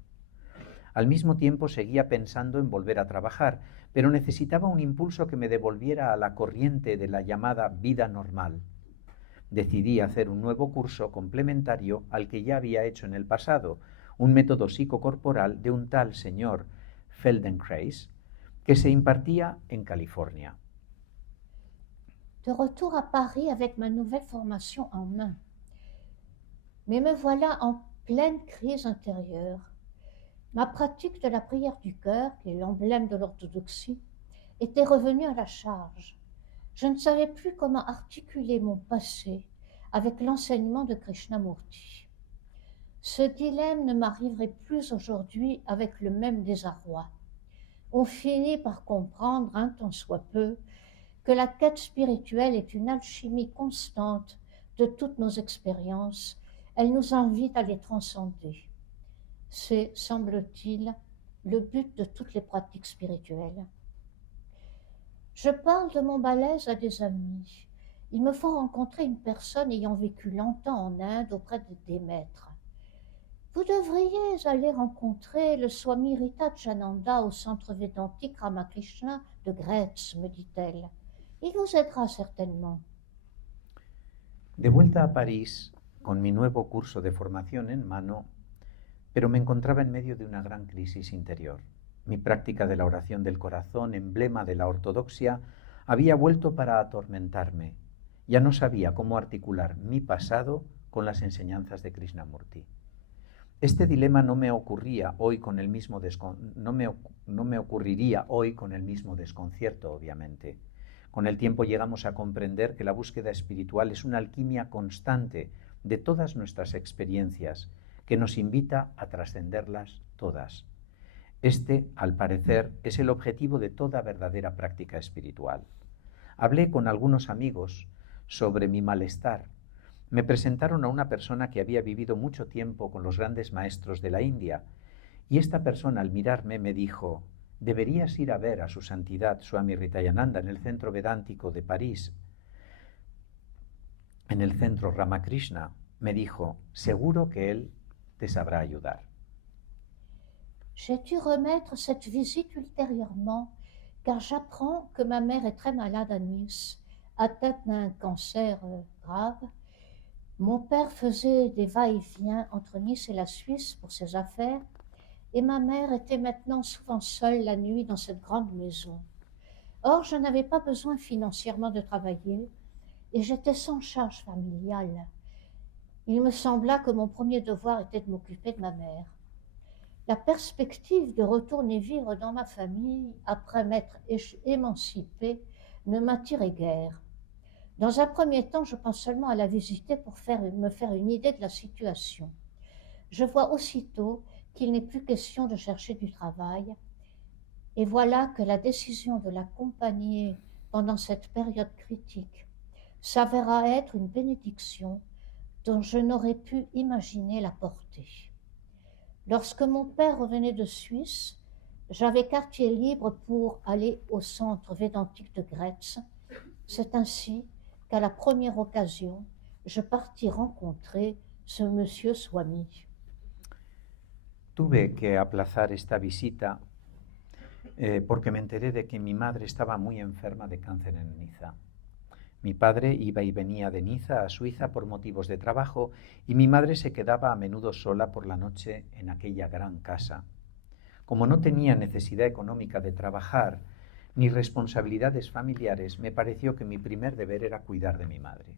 Al mismo tiempo seguía pensando en volver a trabajar, pero necesitaba un impulso que me devolviera a la corriente de la llamada vida normal. Decidí hacer un nuevo curso complementario al que ya había hecho en el pasado, un método psicocorporal de un tal señor Feldenkrais, que se impartía en California. De retour à Paris avec ma nouvelle formation en main. Mais me voilà en pleine crise intérieure. Ma pratique de la prière du cœur, qui est l'emblème de l'orthodoxie, était revenue à la charge. Je ne savais plus comment articuler mon passé avec l'enseignement de Krishnamurti. Ce dilemme ne m'arriverait plus aujourd'hui avec le même désarroi. On finit par comprendre, un tant soit peu, que la quête spirituelle est une alchimie constante de toutes nos expériences. Elle nous invite à les transcender. C'est, semble-t-il, le but de toutes les pratiques spirituelles. Je parle de mon malaise à des amis. Il me faut rencontrer une personne ayant vécu longtemps en Inde auprès des maîtres. Vous devriez aller rencontrer le Swami Ritajananda au centre védantique Ramakrishna de Gretz, me dit-elle. Il vous aidera certainement. De vuelta a París, con mi nuevo curso de formación en mano, pero me encontraba en medio de una gran crisis interior. Mi práctica de la oración del corazón, emblema de la ortodoxia, había vuelto para atormentarme. Ya no sabía cómo articular mi pasado con las enseñanzas de Krishnamurti. Este dilema no me ocurriría hoy con el mismo desconcierto, obviamente. Con el tiempo llegamos a comprender que la búsqueda espiritual es una alquimia constante de todas nuestras experiencias, que nos invita a trascenderlas todas. Este, al parecer, es el objetivo de toda verdadera práctica espiritual. Hablé con algunos amigos sobre mi malestar. Me presentaron a una persona que había vivido mucho tiempo con los grandes maestros de la India, y esta persona, al mirarme, me dijo: deberías ir a ver a su santidad Swami Ritayananda en el centro vedántico de París, en el centro Ramakrishna. Me dijo: seguro que él te sabrá ayudar. J'ai dû remettre cette visite ultérieurement, car j'apprends que ma mère est très malade à Nice, atteinte d'un cancer grave. Mon père faisait des va-et-vient entre Nice et la Suisse pour ses affaires, et ma mère était maintenant souvent seule la nuit dans cette grande maison. Or, je n'avais pas besoin financièrement de travailler, et j'étais sans charge familiale. Il me sembla que mon premier devoir était de m'occuper de ma mère. La perspective de retourner vivre dans ma famille après m'être émancipée ne m'attirait guère. Dans un premier temps, je pense seulement à la visiter pour me faire une idée de la situation. Je vois aussitôt qu'il n'est plus question de chercher du travail, et voilà que la décision de l'accompagner pendant cette période critique s'avéra être une bénédiction dont je n'aurais pu imaginer la portée. Lorsque mon père revenait de Suisse, j'avais quartier libre pour aller au centre védantique de Gretz. C'est ainsi qu'à la première occasion, je partis rencontrer ce monsieur Swami. Tuve que aplazar esta visita porque me enteré de que mi madre estaba muy enferma de cáncer en Niza. Mi padre iba y venía de Niza a Suiza por motivos de trabajo y mi madre se quedaba a menudo sola por la noche en aquella gran casa. Como no tenía necesidad económica de trabajar ni responsabilidades familiares, me pareció que mi primer deber era cuidar de mi madre.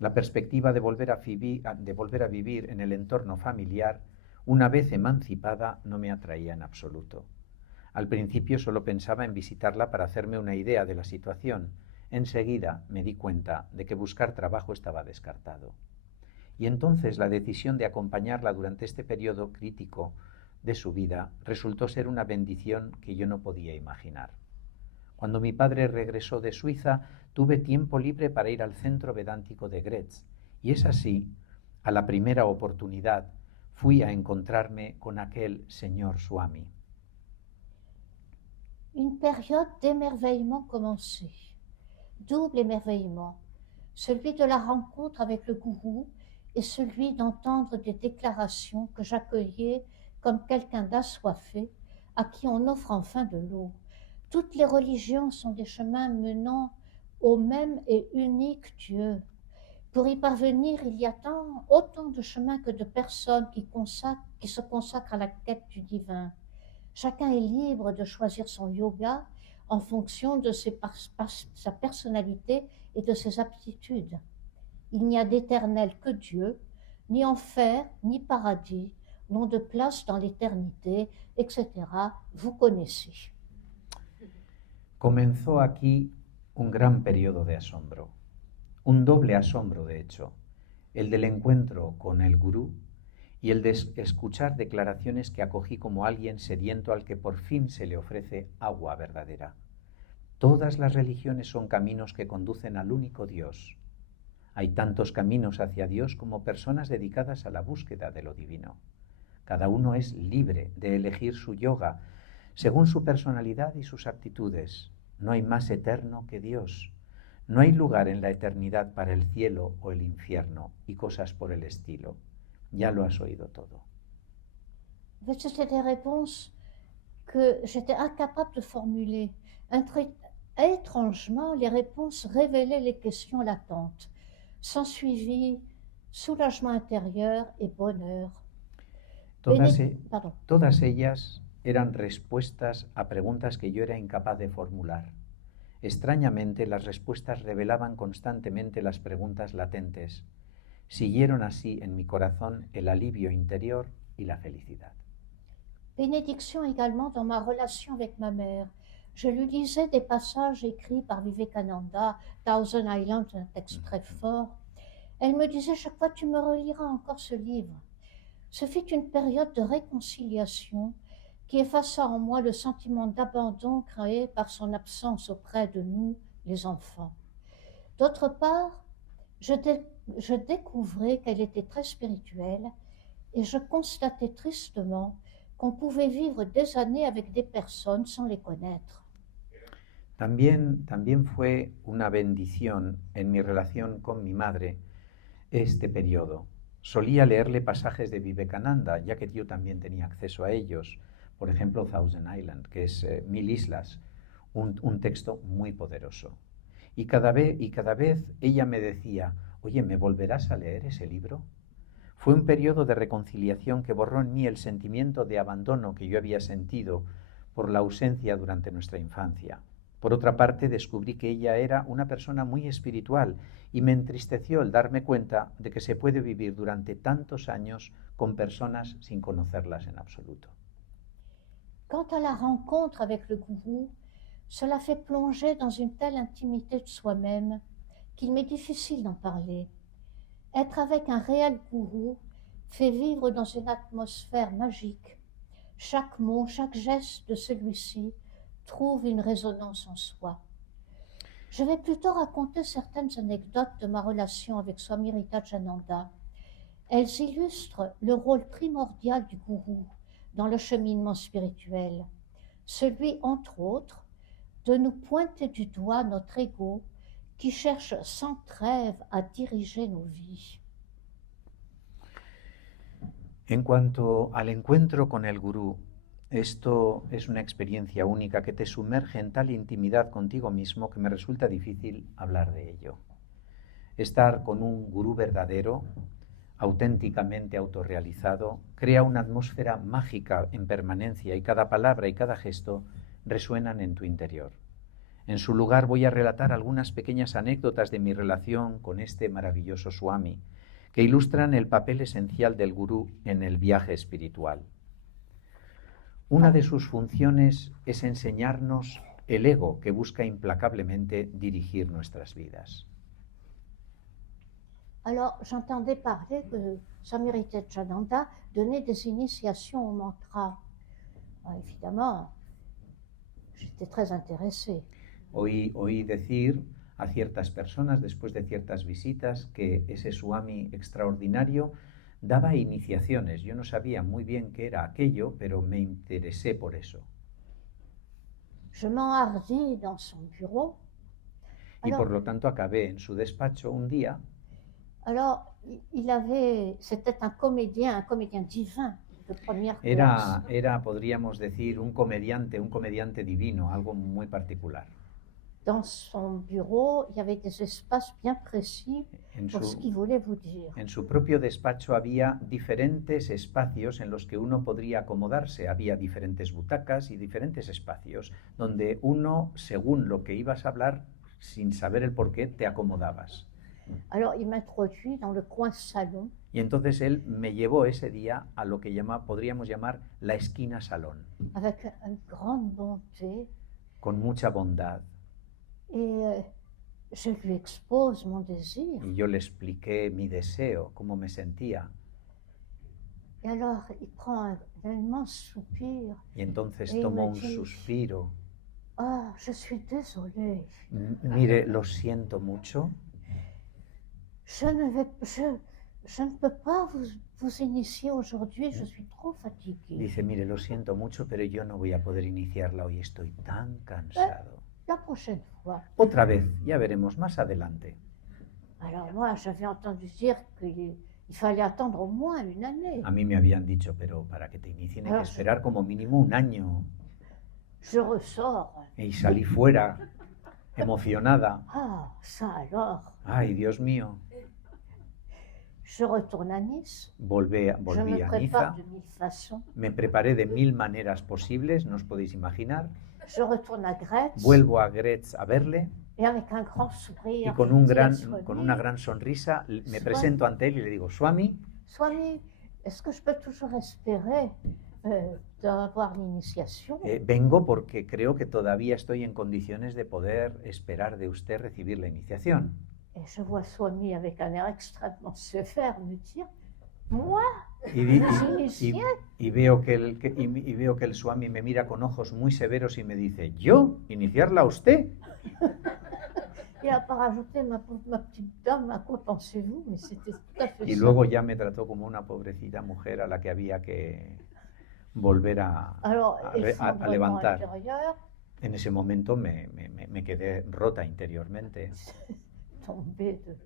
La perspectiva de volver a vivir en el entorno familiar, una vez emancipada, no me atraía en absoluto. Al principio solo pensaba en visitarla para hacerme una idea de la situación. Enseguida me di cuenta de que buscar trabajo estaba descartado. Y entonces la decisión de acompañarla durante este periodo crítico de su vida resultó ser una bendición que yo no podía imaginar. Cuando mi padre regresó de Suiza, tuve tiempo libre para ir al centro vedántico de Gretz, y es así, a la primera oportunidad, fui a encontrarme con aquel señor Swami. Une période d'émerveillement commençait. Double émerveillement, celui de la rencontre avec le gourou et celui d'entendre des déclarations que j'accueillais comme quelqu'un d'assoiffé à qui on offre enfin de l'eau. Toutes les religions sont des chemins menant au même et unique Dieu. Pour y parvenir, il y a autant de chemins que de personnes qui se consacrent à la quête du divin. Chacun est libre de choisir son yoga en fonction de sa personnalité et de ses aptitudes. Il n'y a d'éternel que Dieu, ni enfer, ni paradis, non de place dans l'éternité, etc. Vous connaissez. Comenzó aquí un gran periodo de asombro, un doble asombro de hecho, el del encuentro con el gurú y el de escuchar declaraciones que acogí como alguien sediento al que por fin se le ofrece agua verdadera. Todas las religiones son caminos que conducen al único Dios. Hay tantos caminos hacia Dios como personas dedicadas a la búsqueda de lo divino. Cada uno es libre de elegir su yoga según su personalidad y sus aptitudes. No hay más eterno que Dios. No hay lugar en la eternidad para el cielo o el infierno y cosas por el estilo. Ya lo has oído todo. C'était des réponses que j'étais incapable de formuler. Étrangement, les réponses révélaient les questions latentes. S'ensuivit soulagement intérieur et bonheur. Todas ellas eran respuestas a preguntas que yo era incapaz de formular. Extrañamente, las respuestas revelaban constantemente las preguntas latentes. Siguieron así en mi corazón el alivio interior y la felicidad. Bénédiction également dans ma relation avec ma mère. Je lui lisais des passages écrits par Vivekananda, Thousand Islands, un texte très fort. Elle me disait chaque fois, tu me reliras encore ce livre. Ce fut une période de réconciliation qui effaça en moi le sentiment d'abandon créé par son absence auprès de nous, les enfants. D'autre part, je découvrais qu'elle était très spirituelle et je constatais tristement qu'on pouvait vivre des années avec des personnes sans les connaître. También fue una bendición en mi relación con mi madre este periodo. Solía leerle pasajes de Vivekananda, ya que yo también tenía acceso a ellos. Por ejemplo, Thousand Island, que es Mil Islas, un texto muy poderoso. Y cada vez ella me decía, oye, ¿me volverás a leer ese libro? Fue un periodo de reconciliación que borró en mí el sentimiento de abandono que yo había sentido por la ausencia durante nuestra infancia. Por otra parte, descubrí que ella era una persona muy espiritual y me entristeció el darme cuenta de que se puede vivir durante tantos años con personas sin conocerlas en absoluto. Quant à la rencontre avec le gourou, cela fait plonger dans une telle intimité de soi-même qu'il m'est difficile d'en parler. Être avec un réel gourou fait vivre dans une atmosphère magique. Chaque mot, chaque geste de celui-ci trouve une résonance en soi. Je vais plutôt raconter certaines anecdotes de ma relation avec Swami Ritajananda. Elles illustrent le rôle primordial du gourou dans le cheminement spirituel, celui, entre autres, de nous pointer du doigt notre ego qui cherche sans trêve à diriger nos vies. En cuanto al encuentro con el gurú, esto es una experiencia única que te sumerge en tal intimidad contigo mismo que me resulta difícil hablar de ello. Estar con un gurú verdadero, auténticamente autorrealizado, crea una atmósfera mágica en permanencia y cada palabra y cada gesto resuenan en tu interior. En su lugar voy a relatar algunas pequeñas anécdotas de mi relación con este maravilloso Swami, que ilustran el papel esencial del gurú en el viaje espiritual. Una de sus funciones es enseñarnos el ego que busca implacablemente dirigir nuestras vidas. Alors, j'entendais parler que Swami Ritajananda donnait des initiations au mantra. Alors, évidemment, j'étais très intéressée. Oí decir a ciertas personas después de ciertas visitas que ese Swami extraordinario daba iniciaciones. Yo no sabía muy bien qué era aquello, pero me interesé por eso. Je m'enhardis dans son bureau. Y por lo tanto acabé en su despacho un día. Alors, c'était un comédien divin. de première classe. Era, podríamos decir, un comediante divino, algo muy particular. Dans son bureau, il y avait des espaces bien précis En pour ce su, qu'il voulait vous dire. en su propio despacho había diferentes espacios en los que uno podría acomodarse. Había diferentes butacas y diferentes espacios donde uno, según lo que ibas a hablar, sin saber el porqué, te acomodabas. Alors, il m'introduit dans le coin salon. Y entonces él me llevó ese día a lo que podríamos llamar la esquina salón. Avec une grande bonté. Con mucha bondad. Et je lui expose mon désir. Y yo le expliqué mi deseo, cómo me sentía. Et alors, il prend un immense soupir. Y entonces Et tomó il un me dit, suspiro. Ah, je suis désolée. Mire, lo siento mucho. Je ne peux pas vous initier aujourd'hui, je suis trop fatiguée. Dice, mire, lo siento mucho, pero yo no voy a poder iniciarla hoy, estoy tan cansado. La prochaine fois. Otra vez, ya veremos más adelante. Alors moi, j'avais entendu dire qu'il fallait attendre au moins une année. A mí me habían dicho, pero para que te inicien hay que Ah, sí. esperar como mínimo un año. Je ressors. Y salí fuera, emocionada. Ah, ça alors. Ay, Dios mío. Je retourne à Nice. Volví Je me a Niza. prépare de mille façons. Me preparé de 1000 maneras posibles, no os podéis imaginar. Je retourne à Gretz. Vuelvo a Gretz a verle Et avec un grand sourire. y con, je dis à Swami, con una gran sonrisa me Swami. presento ante él y le digo, Swami, Swami, est-ce que je peux toujours espérer d'avoir l'initiation? vengo porque creo que todavía estoy en condiciones de poder esperar de usted recibir la iniciación. Et je vois Swami avec un air extrêmement sévère me dire, moi, Y, di- vous y- initier? y veo que y veo que el Swami me mira con ojos muy severos y me dice, ¿yo? ¿Iniciarla a usted? Et à part ajouter ma petite dame, à quoi pensez-vous? Mais c'était tout à fait Y ça. luego ya me trató como una pobrecita mujer a la que había que volver Alors, a effondrement levantar. intérieur, En ese momento me quedé rota interiormente. tombé de...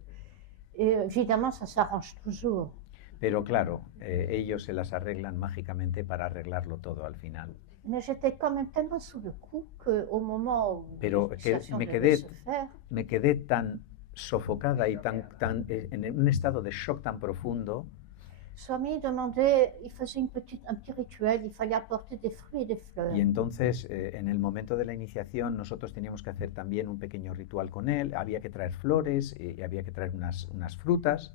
Et évidemment, ça s'arrange toujours. Pero claro, ellos se las arreglan mágicamente para arreglarlo todo al final. Mais j'étais quand même tellement sous le coup qu'au moment où Pero que l'initiation me devait quedé, se faire, me quedé tan sofocada y en un estado de shock tan profundo. Swami demandait, il faisait un petit rituel, il fallait apporter des fruits et des fleurs. Y entonces, en el momento de la iniciación, nosotros teníamos que hacer también un pequeño ritual con él. Había que traer flores y había que traer unas frutas.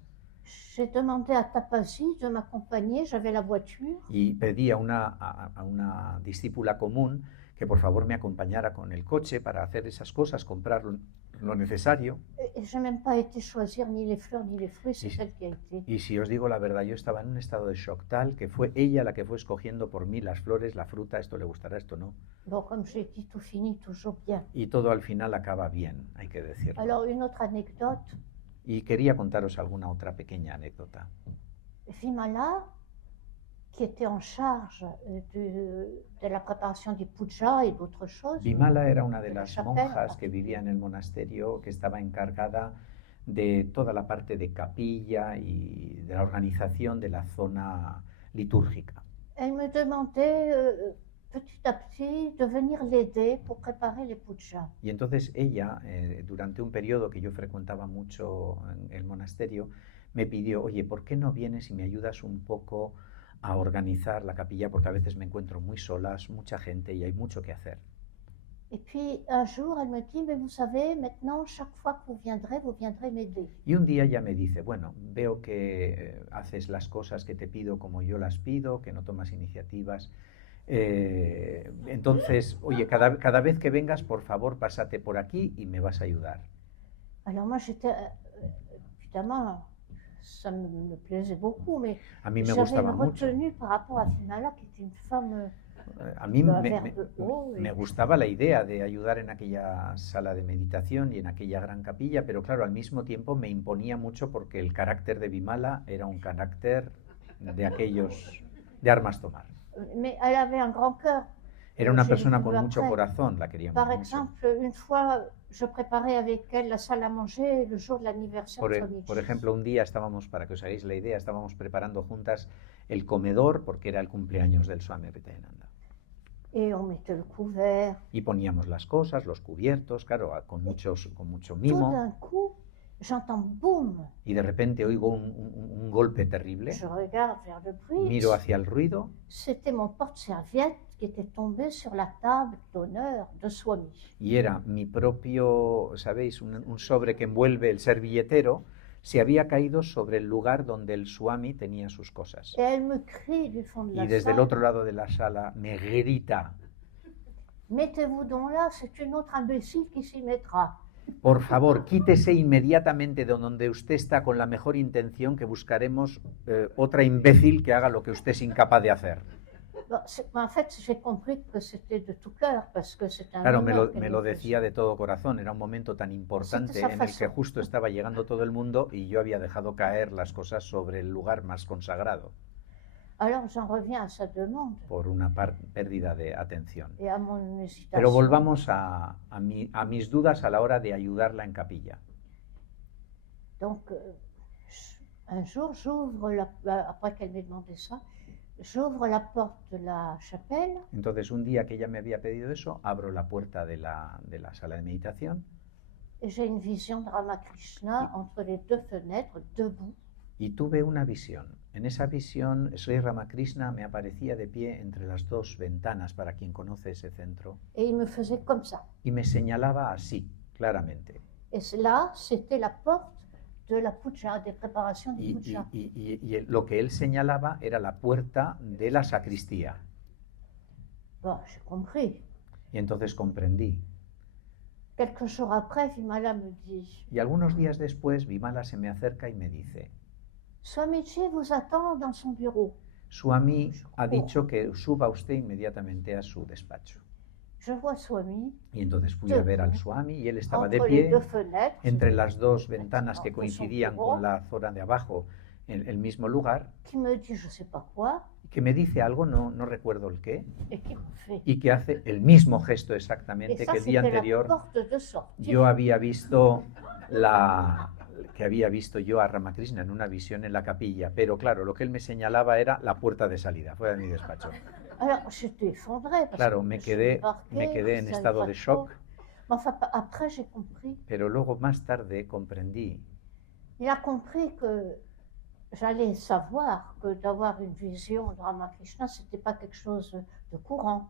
J'ai demandé à Tapasi de m'accompagner, j'avais la voiture. Y pedí a una discípula común que por favor me acompañara con el coche para hacer esas cosas, comprar lo necesario. Et je n'ai même pas été choisir ni les fleurs ni les fruits, c'est Y- elle qui a été. Y si os digo la verdad, yo estaba en un estado de shock tal que fue ella la que fue escogiendo por mí las flores, la fruta, esto le gustará, esto no. Bon, comme j'ai dit, tout finit toujours bien. Y todo al final acaba bien, hay que decirlo. Alors, une autre anecdote, Y quería contaros alguna otra pequeña anécdota. Vimala, qui était en charge de la préparation du puja et d'autres choses, Vimala era una de de la las chapelle, monjas que vivía en el monasterio, que estaba encargada de toda la parte de capilla y de la organización de la zona litúrgica. elle me demandait petit à petit de venir l'aider pour préparer les pujas. Y entonces ella, durante un periodo que yo frecuentaba mucho en el monasterio, me pidió, oye, ¿por qué no vienes y me ayudas un poco a organizar la capilla? Porque a veces me encuentro muy solas, mucha gente y hay mucho que hacer. Et puis un jour, elle me dit, mais vous savez, maintenant, chaque fois que vous viendrez m'aider. Y un día ella me dice, bueno, veo que haces las cosas que te pido como yo las pido, que no tomas iniciativas. Entonces, oye, cada vez que vengas, por favor, pásate por aquí y me vas a ayudar. Alors moi, j'étais, évidemment, ça me plaisait beaucoup, mais A mí me j'avais gustaba une mucho. retenue par rapport à Vimala, qui était une femme A mí d'un verbe haut. me gustaba la idea de ayudar en aquella sala de meditación y en aquella gran capilla, pero claro, al mismo tiempo me imponía mucho porque el carácter de Vimala era un carácter de aquellos de armas tomar. Mais elle avait un grand cœur. Era una J'ai persona vécu con mucho après. corazón, la queríamos Par mucho. exemple, une fois, je préparais avec elle la salle à manger le jour de l'anniversaire de Swami. Por ejemplo, un día estábamos, para que os hagáis la idea, estábamos preparando juntas el comedor porque era el cumpleaños del Swami Abhitayananda. Et on mettait le couvert. Y poníamos las cosas, los cubiertos, claro, con mucho Tout mimo. d'un coup, j'entends boum. Y de repente oigo un golpe terrible. Je regarde vers le bruit. Miro hacia el ruido. C'était mon porte-serviette qui était tombé sur la table d'honneur de Swami. Y era mi propio, ¿sabéis? Un sobre que envuelve el servilletero. Se había caído sobre el lugar donde el Swami tenía sus cosas. Et elle me crie du fond de la Y desde el salle, otro lado de la sala me grita: mettez-vous donc là, c'est une autre imbécile qui s'y mettra. por favor, quítese inmediatamente de donde usted está con la mejor intención, que buscaremos otra imbécil que haga lo que usted es incapaz de hacer. Bon, en fait, j'ai compris que c'était de tout cœur, parce que c'est un Claro, honneur me qu'elle lo me decía faisait. de todo corazón. Era un momento tan importante Sí, de esa en el que façon. justo estaba llegando todo el mundo y yo había dejado caer las cosas sobre el lugar más consagrado Alors j'en reviens à sa demande por una pérdida de atención. et à mon hésitation. Pero volvamos a mis dudas a la hora de ayudarla en capilla. Donc, un jour, après qu'elle m'ait demandé ça, j'ouvre la porte de la chapelle Entonces, un día que ella me había pedido eso, abro la puerta de la sala de meditación et j'ai une vision de Ramakrishna entre les deux fenêtres, debout. y tuve una visión. En esa visión, Sri Ramakrishna me aparecía de pie entre las dos ventanas, para quien conoce ese centro, Et il me faisait comme ça. y me señalaba así, claramente. Et là, c'était la porte de la puja, des préparations de Y puja. lo que él señalaba era la puerta de la sacristía. Bon, j'ai compris. Y entonces comprendí. Quelques jours après, Vimala me dit, Y algunos días después, Vimala se me acerca y me dice: Swamiji vous attend dans son bureau. Swami ha dicho que suba usted inmediatamente a su despacho. Je vois Swami Y entonces fui a ver al Swami y él estaba de entre les pie deux fenêtres, entre las dos ventanas que coincidían con la zona de abajo, en el mismo lugar, qui me dit je sais pas quoi, que me dice algo, no recuerdo el qué, et qui me fait. y que hace el mismo gesto Et exactamente ça, que el día c'était la anterior porte de sortie. yo había visto yo a Ramakrishna en una visión en la capilla, pero claro, lo que él me señalaba era la puerta de salida, fuera de mi despacho. Alors, j'étais effondrée parce Claro, que me je suis quedé embarquée, en je savais estado pas de trop. shock, Mais enfin, après, j'ai compris. pero luego más tarde comprendí. Il a compris que j'allais savoir que d'avoir une vision de Ramakrishna, c'était pas quelque chose de courant.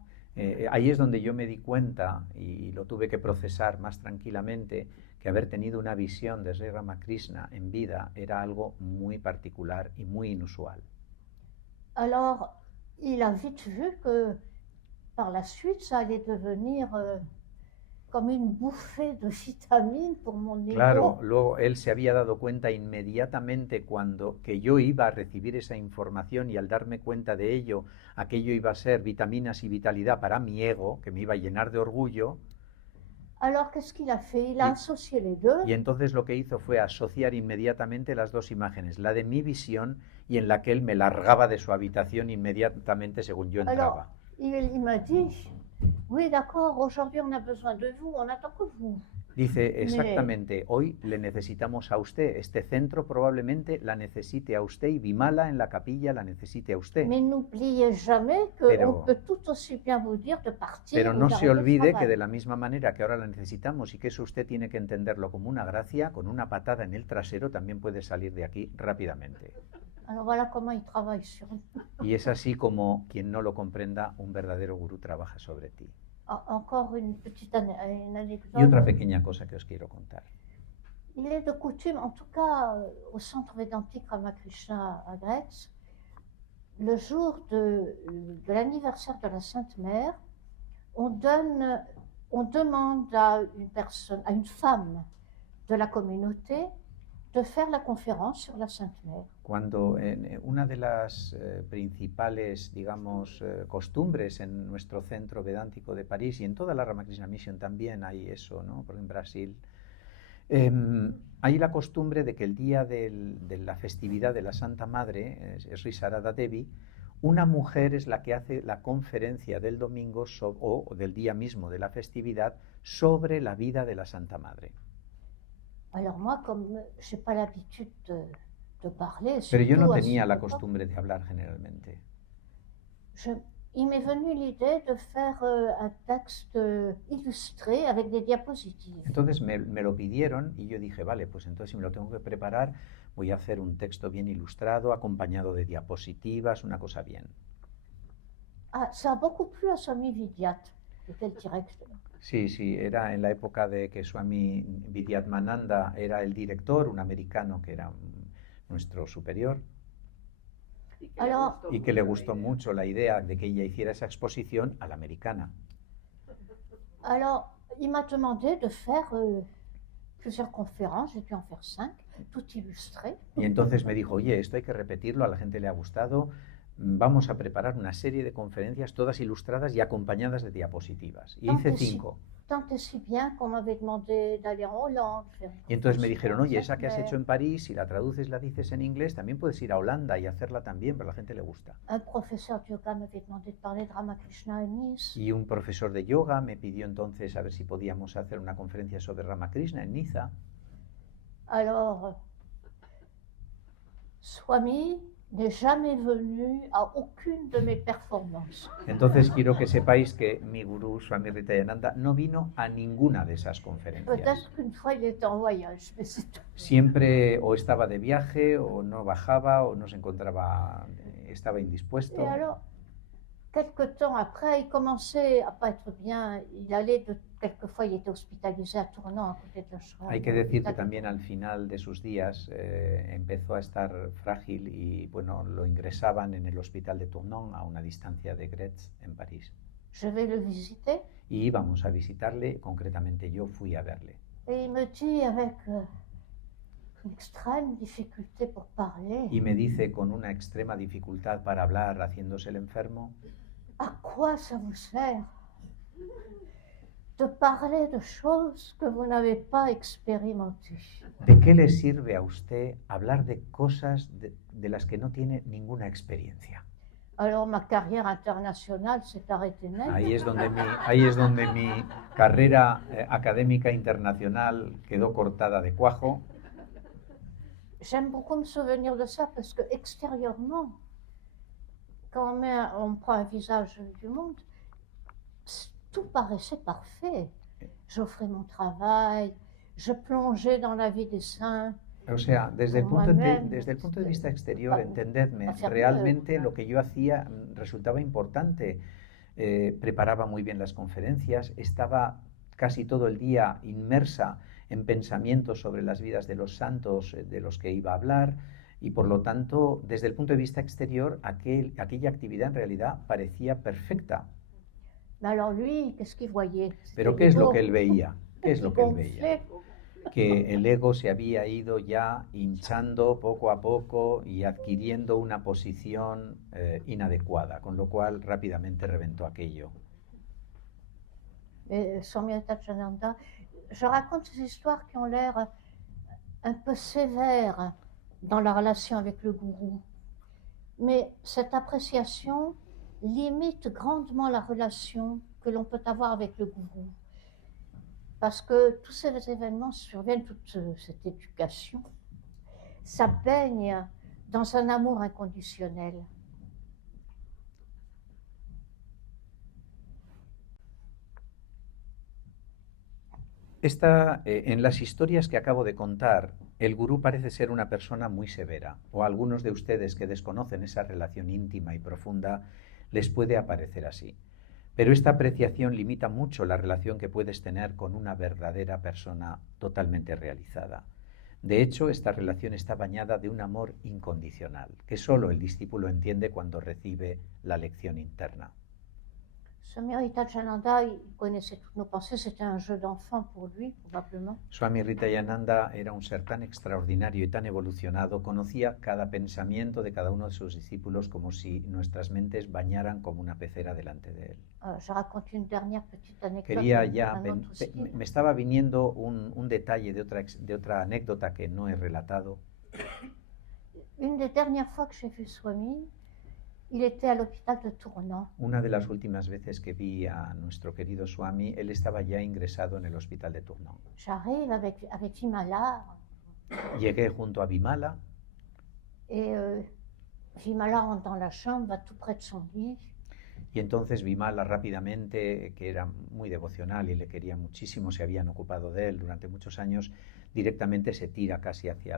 Ahí es donde yo me di cuenta, y lo tuve que procesar más tranquilamente, que haber tenido una visión de Sri Ramakrishna en vida era algo muy particular y muy inusual. Alors, il a vite vu que par la suite, ça allait devenir comme une bouffée de vitamines pour mon ego. Claro, luego él se había dado cuenta inmediatamente que yo iba a recibir esa información, y al darme cuenta de ello, aquello iba a ser vitaminas y vitalidad para mi ego, que me iba a llenar de orgullo. Alors, qu'est-ce qu'il a fait? Il a associé les deux. Y entonces lo que hizo fue asociar inmediatamente las dos imágenes, la de mi visión y en la que él me largaba de su habitación inmediatamente según yo entraba. Alors, il m'a dit, oui, d'accord, aujourd'hui on a besoin de vous, on attend que vous. Dice exactamente, hoy le necesitamos a usted, este centro probablemente la necesite a usted y Vimala en la capilla la necesite a usted. Mais n'oubliez jamais qu'on peut tout aussi bien vous dire de partir. Pero ou no se d'arrêter le olvide que travail. de la misma manera que ahora la necesitamos y que eso usted tiene que entenderlo como una gracia, con una patada en el trasero también puede salir de aquí rápidamente. Alors voilà comment il travaille sur nous. Y es así como, quien no lo comprenda, un verdadero gurú trabaja sobre ti. Encore une petite une anecdote. Y otra pequeña cosa que os quiero contar. Il est de coutume, en tout cas au centre védantique Ramakrishna à Gretz, le jour de l'anniversaire de la Sainte Mère, on demande à une personne, à une femme de la communauté, de faire la conférence sur la Sainte Mère. Cuando una de las principales, digamos, costumbres en nuestro centro vedántico de París y en toda la Ramakrishna Mission también hay eso, ¿no? Porque en Brasil hay la costumbre de que el día de la festividad de la Santa Madre, Sri Sarada Devi, una mujer es la que hace la conferencia del domingo o del día mismo de la festividad sobre la vida de la Santa Madre. Alors moi, comme je n'ai pas l'habitude de parler. Pero yo no surtout à tenía cette la époque. costumbre de hablar generalmente. Il m'est venu l'idée de faire un texte illustré avec des diapositives. Entonces me lo pidieron y yo dije, vale, pues entonces si me lo tengo que preparar, voy a hacer un texto bien ilustrado, acompañado de diapositivas, una cosa bien. Ah, ça a beaucoup plu à Swami Vidyat, qui était le directeur. Sí, sí, era en la época de que Swami Vidyatmananda era el director, un americano que era nuestro superior, Alors, y que le gustó mucho la idea de que ella hiciera esa exposición a la americana. alors, il m'a demandé de faire plusieurs conférences, j'ai dû en faire 5, tout illustrées. Y entonces me dijo, oye, esto hay que repetirlo, a la gente le ha gustado, vamos a preparar una serie de conferencias todas ilustradas y acompañadas de diapositivas. Y hice 5. Tant et si bien qu'on m'avait demandé d'aller en Hollande. Faire une Y entonces me conférence dijeron, oye, esa que has mais hecho en París, si la traduces, la dices en inglés, también puedes ir a Holanda y hacerla también, pero a la gente le gusta. Un professeur de yoga m'avait demandé de parler de Ramakrishna à Nice. Y un profesor de yoga me pidió entonces a ver si podíamos hacer una conferencia sobre Ramakrishna en Niza. Alors, Swami n'est jamais venu à aucune de mes performances. Entonces quiero que sepáis que mi gurú, Swami Ritayananda, no vino a ninguna de esas conferencias. Peut-être qu'une fois il était en voyage, mais c'est tout. Siempre o estaba de viaje, o no bajaba, o no se encontraba, estaba indispuesto. Et alors, quelque temps après, il commençait à pas être bien. Il allait quelquefois, il était hospitalisé à Tournan, à côté de l'ashram. Hay que decir que también al final de sus días empezó a estar frágil y bueno, lo ingresaban en el hospital de Tournon a una distancia de Gretz, en París. Je vais le visiter Y íbamos a visitarle, concretamente yo fui a verle. et il me dit avec une extrême difficulté pour parler, Y me dice con una extrema dificultad para hablar, haciéndose el enfermo, à quoi ça vous sert de parler de choses que vous n'avez pas expérimentées? ¿de qué le sirve a usted hablar de cosas de las que no tiene ninguna experiencia? Alors ma carrière internationale s'est arrêtée net. Ahí es donde mi carrera académica internacional quedó cortada de cuajo. J'aime beaucoup me souvenir de ça parce que extérieurement, quand on prend un visage du monde, tout paraissait parfait. J'offrais mon travail, je plongeais dans la vie des saints. O sea, desde el punto de vista exterior, entendedme, realmente lo que yo hacía resultaba importante. Preparaba muy bien las conferencias, estaba casi todo el día inmersa en pensamientos sobre las vidas de los santos de los que iba a hablar, y por lo tanto, desde el punto de vista exterior, aquella actividad en realidad parecía perfecta. Alors lui, qu'est-ce qu'il voyait? Pero ¿qué es lo que él veía? ¿Qué es lo que él veía? Gonflé. Que el ego se había ido ya hinchando poco a poco y adquiriendo una posición inadecuada, con lo cual rápidamente reventó aquello. Swami Ritayananda, je raconte ces histoires qui ont l'air un peu sévères dans la relation avec le gourou. Mais cette appréciation limite grandement la relation que l'on peut avoir avec le gourou. Parce que tous ces événements surviennent, toute cette éducation, ça baigne dans un amour inconditionnel. En las historias que acabo de contar, el gurú parece ser una persona muy severa, o a algunos de ustedes que desconocen esa relación íntima y profunda les puede aparecer así. Pero esta apreciación limita mucho la relación que puedes tener con una verdadera persona totalmente realizada. De hecho, esta relación está bañada de un amor incondicional, que solo el discípulo entiende cuando recibe la lección interna. Swami Ritayananda, il connaissait toutes nos pensées, c'était un jeu d'enfant pour lui, probablement. Swami Ritayananda era un ser tan extraordinario y tan evolucionado, conocía cada pensamiento de cada uno de sus discípulos como si nuestras mentes bañaran como una pecera delante de él. Je raconte une dernière petite anecdote. Quería ya, me estaba viniendo un detalle de otra anécdota que no he relatado. Une des dernières fois que j'ai vu Swami, il était à l'hôpital de Tournan. Una de las últimas veces que vi a nuestro querido Swami, él estaba ya ingresado en el hospital de Tournan. J'arrive avec Vimala. Llegué junto a Vimala. Et Vimala rentre dans la chambre, va tout près de son lit. Y entonces Vimala rápidamente, que era muy devocional y le quería muchísimo, se habían ocupado de él durante muchos años, directamente se tira casi hacia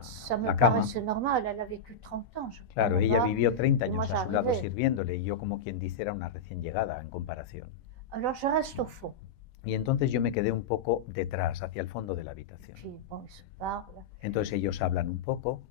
Ça me la cama. paraissait normal, elle a vécu 30 ans, je crois. Claro, ella là-bas. vivió 30 Y moi, años a su lado j'arrivais. sirviéndole y yo, como quien dice, era una recién llegada en comparación. Alors je reste au fond. Y entonces yo me quedé un poco detrás, hacia el fondo de la habitación. Puis bon, ils se parlent. Entonces ellos hablan un poco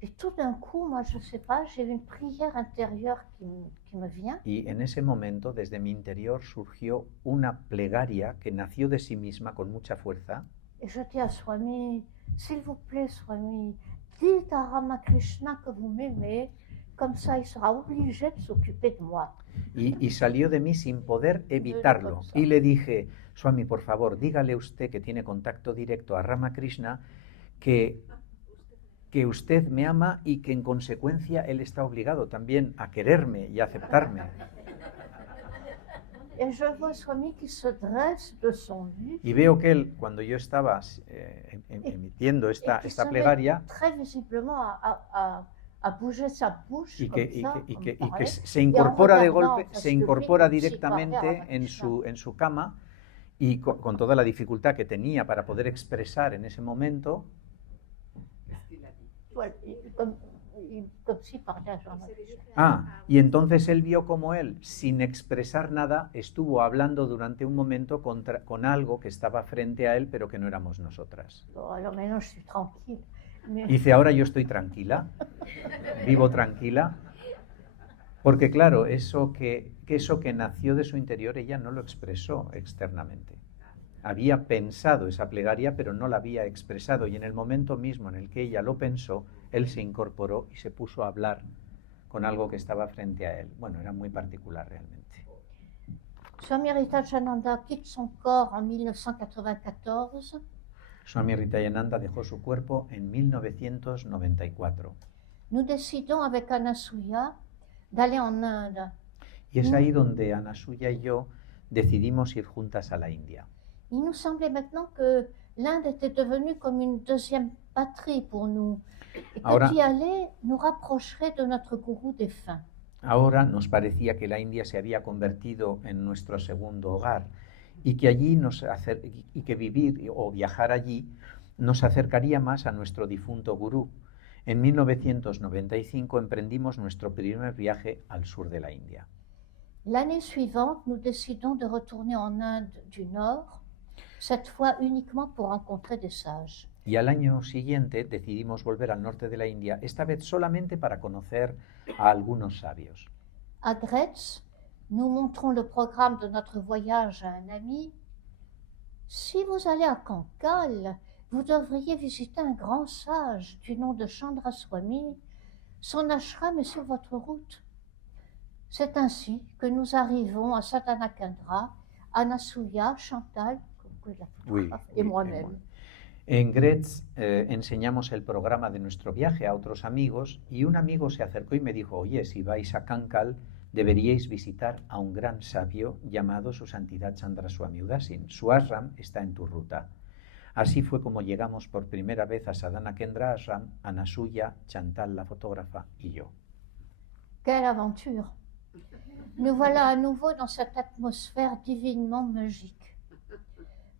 Et tout d'un coup, moi, je sais pas, j'ai une prière intérieure qui me vient. y en ese momento desde mi interior surgió una plegaria que nació de sí misma con mucha fuerza. Et je dis à Swami, s'il vous plaît, Swami, dites à Ramakrishna que vous m'aimez, comme ça il sera obligé de s'occuper de moi. Y salió de mí sin poder evitarlo. Y le dije, Swami, por favor, dígale usted que tiene contacto directo a Ramakrishna, que usted me ama y que en consecuencia él está obligado también a quererme y a aceptarme. Et je vois Swami qui se dresse de son lit. Y veo que él, cuando yo estaba emitiendo esta plegaria, très visiblement a bouger sa bouche y comme que se incorpora de golpe, se incorpora directamente en su cama, y con toda la dificultad que tenía para poder expresar en ese momento. Y entonces él vio como él, sin expresar nada, estuvo hablando durante un momento con algo que estaba frente a él, pero que no éramos nosotras. Dice, ahora yo estoy tranquila, vivo tranquila, porque claro, eso que nació de su interior, ella no lo expresó externamente. Había pensado esa plegaria, pero no la había expresado, y en el momento mismo en el que ella lo pensó, él se incorporó y se puso a hablar con algo que estaba frente a él. Bueno, era muy particular realmente. Swami Ritajananda quitte son corps en 1994. Swami Ritayananda dejó su cuerpo en 1994. Nous décidons avec Anasuya d'aller en Inde. Y es ahí donde Anasuya y yo decidimos ir juntas a la India. Il nous semblait maintenant que l'Inde était devenue comme une deuxième patrie pour nous, et que d'y aller nous rapprocherait de notre gourou défunt. Ahora nos parecía que la India se había convertido en nuestro segundo hogar, y que allí y que vivir o viajar allí nos acercaría más a nuestro difunto gurú. En 1995 emprendimos nuestro primer viaje al sur de la India. L'année suivante, nous décidons de retourner en Inde du Nord, cette fois uniquement pour rencontrer des sages. Y al año siguiente decidimos volver al norte de la India, esta vez solamente para conocer a algunos sabios. À Gretz, nous montrons le programme de notre voyage à un ami. Si vous allez à Kankal, vous devriez visiter un grand sage du nom de Chandra Swami. Son ashram est sur votre route. C'est ainsi que nous arrivons à Sadanakendra, Anasuya, Chantal, et moi-même. En Gretz enseñamos el programa de nuestro viaje a otros amigos, y un amigo se acercó y me dijo, oye, si vais a Kankal, deberíais visitar a un gran sabio llamado Su Santidad Chandra Swami Udasin. Su ashram está en tu ruta. Así fue como llegamos por primera vez a Sadanakendra Ashram, Anasuya, Chantal, la fotógrafa, y yo. Quelle aventure! Nous voilà à nouveau dans cette atmosphère divinement magique.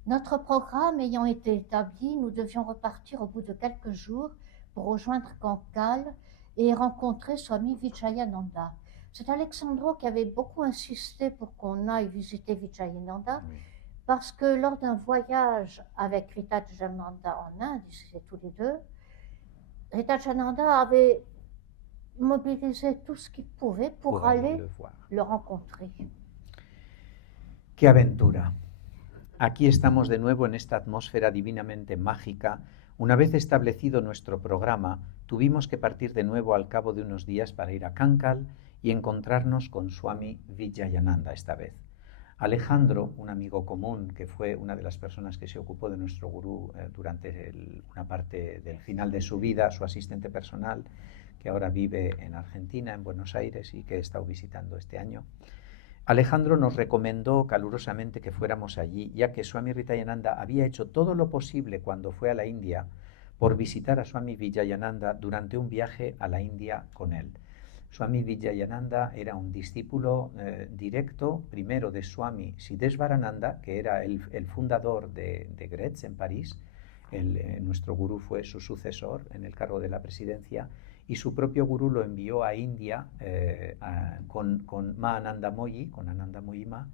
Notre programme ayant été établi, nous devions repartir au bout de quelques jours pour rejoindre Kankal et rencontrer Swami Vijayananda. C'est Alexandro qui avait beaucoup insisté pour qu'on aille visiter Vijayananda, parce que lors d'un voyage avec Ritajananda en Inde, ils étaient tous les deux, Ritajananda avait mobilisé tout ce qu'il pouvait pour aller le rencontrer. ¡Qué aventura! Aquí estamos de nuevo en esta atmósfera divinamente mágica. Una vez establecido nuestro programa, tuvimos que partir de nuevo al cabo de unos días para ir a Kankal y encontrarnos con Swami Vijayananda esta vez. Alejandro, un amigo común que fue una de las personas que se ocupó de nuestro gurú durante una parte del final de su vida, su asistente personal, que ahora vive en Argentina, en Buenos Aires, y que he estado visitando este año. Alejandro nos recomendó calurosamente que fuéramos allí, ya que Swami Ritayananda había hecho todo lo posible cuando fue a la India por visitar a Swami Vijayananda durante un viaje a la India con él. Swami Vijayananda era un discípulo directo, primero de Swami Siddhesvarananda, que era el fundador de Gretz en París. Nuestro gurú fue su sucesor en el cargo de la presidencia, y su propio gurú lo envió a India con Ma Ananda Moyi, con Ananda Moyi Ma,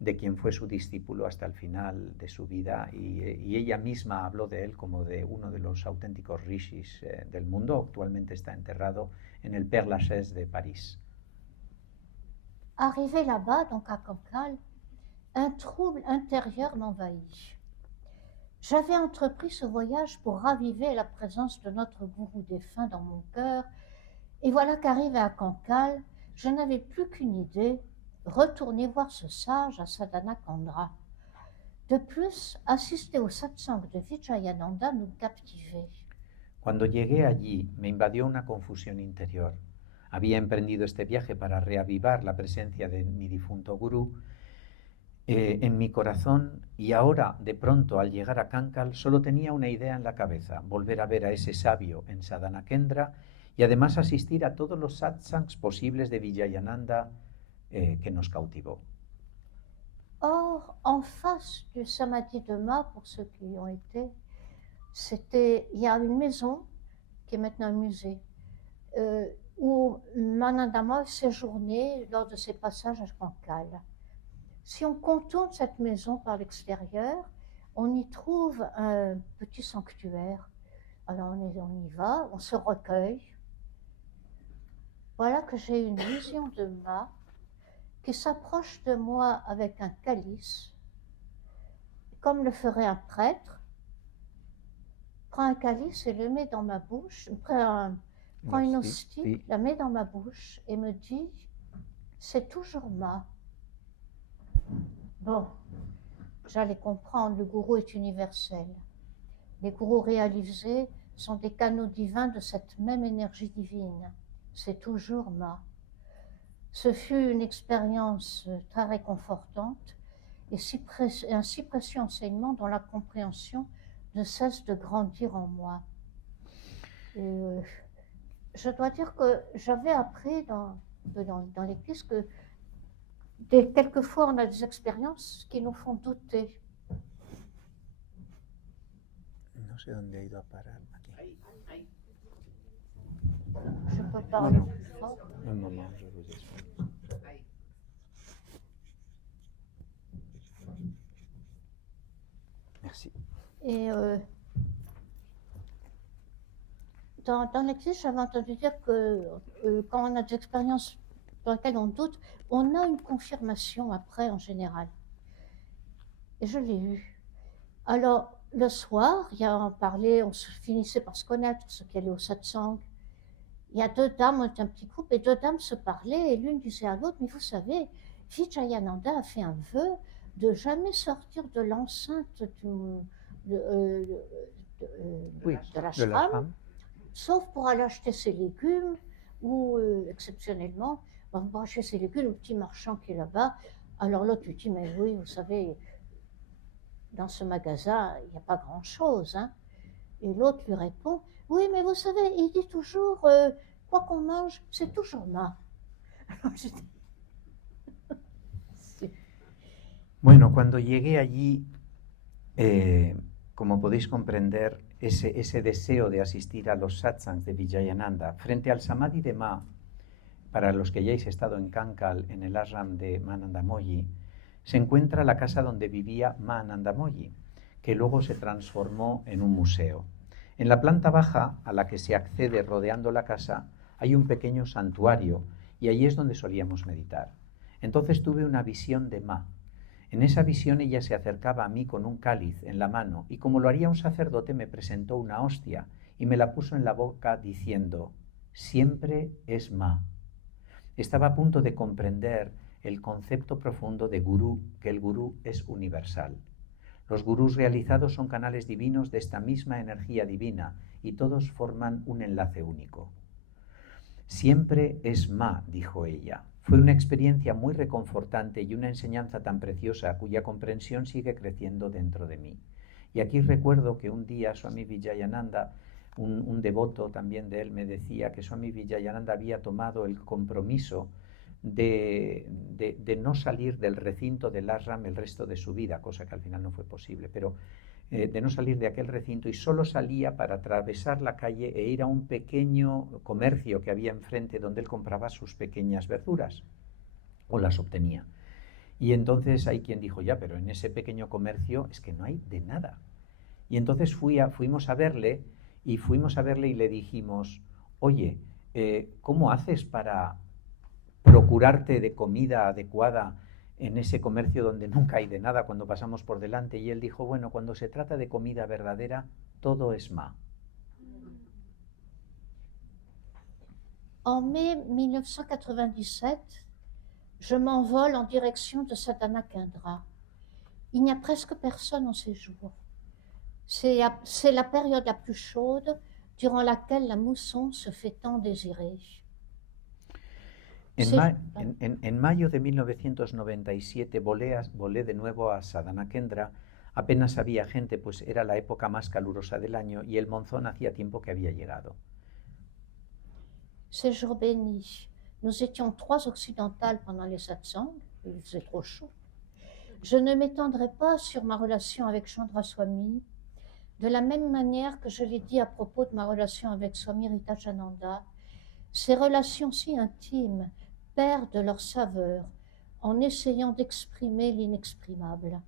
de quien fue su discípulo hasta el final de su vida, y ella misma habló de él como de uno de los auténticos rishis del mundo. Actualmente está enterrado en el Père Lachaise de París. Arrivé là-bas, donc à Cancale, un trouble intérieur m'envahit. J'avais entrepris ce voyage pour raviver la présence de notre gourou défunt dans mon cœur, et voilà qu'arrivé à Cancale, je n'avais plus qu'une idée: retourner voir ce sage à Sadhana Kendra. De plus, assister au satsang de Vijayananda nous captivait. Cuando llegué allí, me invadió una confusión interior. Había emprendido este viaje para reavivar la presencia de mi difunto gurú en mi corazón, y ahora, de pronto, al llegar a Cancale, solo tenía una idea en la cabeza: volver a ver a ese sabio en Sadhana Kendra, y además asistir a todos los satsangs posibles de Vijayananda que nos cautivó. Or, en face du Samadhi de Ma, pour ceux qui y ont été, il y a une maison qui est maintenant un musée, où Manandama séjournait lors de ses passages à Cancale. Si on contourne cette maison par l'extérieur, on y trouve un petit sanctuaire. Alors on y va, on se recueille. Voilà que j'ai une vision de Ma qui s'approche de moi avec un calice, comme le ferait un prêtre, prend un calice et le met dans ma bouche, prend une hostie, la met dans ma bouche et me dit: c'est toujours Ma. Bon, j'allais comprendre, le gourou est universel. Les gourous réalisés sont des canaux divins de cette même énergie divine. C'est toujours Ma. Ce fut une expérience très réconfortante et un si précieux enseignement dont la compréhension ne cesse de grandir en moi. Et, je dois dire que j'avais appris dans l'Église que quelquefois on a des expériences qui nous font douter. No sé dónde ha ido a parar aquí. Je peux parler plus fort. Un moment, je vous explique. Merci. Et dans l'Église, j'avais entendu dire que quand on a des expériences dans lesquelles on doute, on a une confirmation après en général. Et je l'ai eu. Alors, le soir, il y a en parler, on se finissait par se connaître, ceux qui allaient au satsang. Il y a deux dames, on était un petit groupe, et deux dames se parlaient, et l'une disait à l'autre: mais vous savez, Vijayananda a fait un vœu de jamais sortir de l'enceinte de l'ashram, sauf pour aller acheter ses légumes, ou exceptionnellement, on va acheter ses légumes au petit marchand qui est là-bas. Alors l'autre lui dit: mais oui, vous savez, dans ce magasin, il n'y a pas grand-chose, hein. Et l'autre lui répond: oui, mais vous savez, il dit toujours, quoi qu'on mange, c'est toujours Ma. Alors je dis... Bueno, cuando llegué allí, como podéis comprender, ese deseo de asistir a los satsangs de Vijayananda frente al Samadhi de Ma, para los que hayáis estado en Cancale, en el ashram de Ma Ananda Moyi, se encuentra la casa donde vivía Ma Ananda Moyi, que luego se transformó en un museo. En la planta baja, a la que se accede rodeando la casa, hay un pequeño santuario, y allí es donde solíamos meditar. Entonces tuve una visión de Ma. En esa visión ella se acercaba a mí con un cáliz en la mano, y como lo haría un sacerdote me presentó una hostia y me la puso en la boca diciendo: siempre es Ma. Estaba a punto de comprender el concepto profundo de gurú, que el gurú es universal. Los gurús realizados son canales divinos de esta misma energía divina, y todos forman un enlace único. Siempre es Ma, dijo ella. Fue una experiencia muy reconfortante y una enseñanza tan preciosa cuya comprensión sigue creciendo dentro de mí. Y aquí recuerdo que un día Swami Vijayananda un devoto también de él, me decía que Swami Vijayananda había tomado el compromiso de no salir del recinto del ashram el resto de su vida, cosa que al final no fue posible, pero de no salir de aquel recinto, y solo salía para atravesar la calle e ir a un pequeño comercio que había enfrente donde él compraba sus pequeñas verduras o las obtenía. Y entonces hay quien dijo, ya, pero en ese pequeño comercio es que no hay de nada. Y entonces fuimos a verle y le dijimos, oye, ¿cómo haces para procurarte de comida adecuada en ese comercio donde nunca hay de nada cuando pasamos por delante? Y él dijo, bueno, cuando se trata de comida verdadera, todo es ma. En mai 1997, je m'envole en direction de Sadhana Kendra. Il n'y a presque personne en ces jours. C'est la période la plus chaude durant laquelle la mousson se fait tant désirer. En mayo de 1997 volé de nuevo a Sadhana Kendra. Apenas había gente, pues era la época más calurosa del año y el monzón hacía tiempo que había llegado. Ces jours bénis, nous étions 3 occidentales pendant les satsangs, il faisait trop chaud. Je ne m'étendrai pas sur ma relation avec Chandra Swami, de la même manière que je l'ai dit à propos de ma relation avec Swami Ritajananda. Ces relations si intimes perdent leur saveur en essayant d'exprimer l'inexprimable.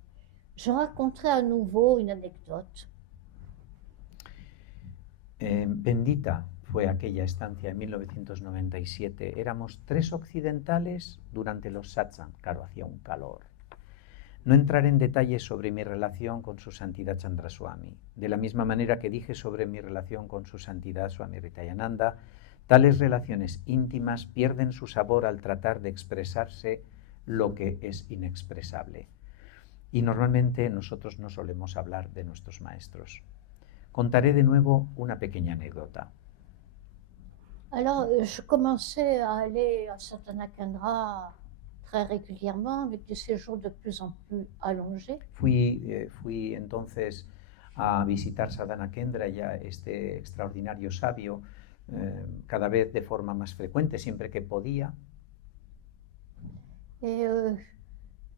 Je raconterai à nouveau une anecdote. Bendita fue aquella estancia en 1997. Éramos 3 occidentales durante los satsang. Claro, hacía un calor. No entraré en detalles sobre mi relación con su santidad Chandra Swami. De la misma manera que dije sobre mi relación con su santidad Swami Ritayananda, tales relaciones íntimas pierden su sabor al tratar de expresarse lo que es inexpresable. Y normalmente nosotros no solemos hablar de nuestros maestros. Contaré de nuevo una pequeña anécdota. Alors, je commençais à aller à Sadhana Kendra très régulièrement, avec des séjours de plus en plus allongés. Fui entonces a visitar Sadhana Kendra, ya este extraordinario sabio, cada vez de forma más frecuente, siempre que podía. Et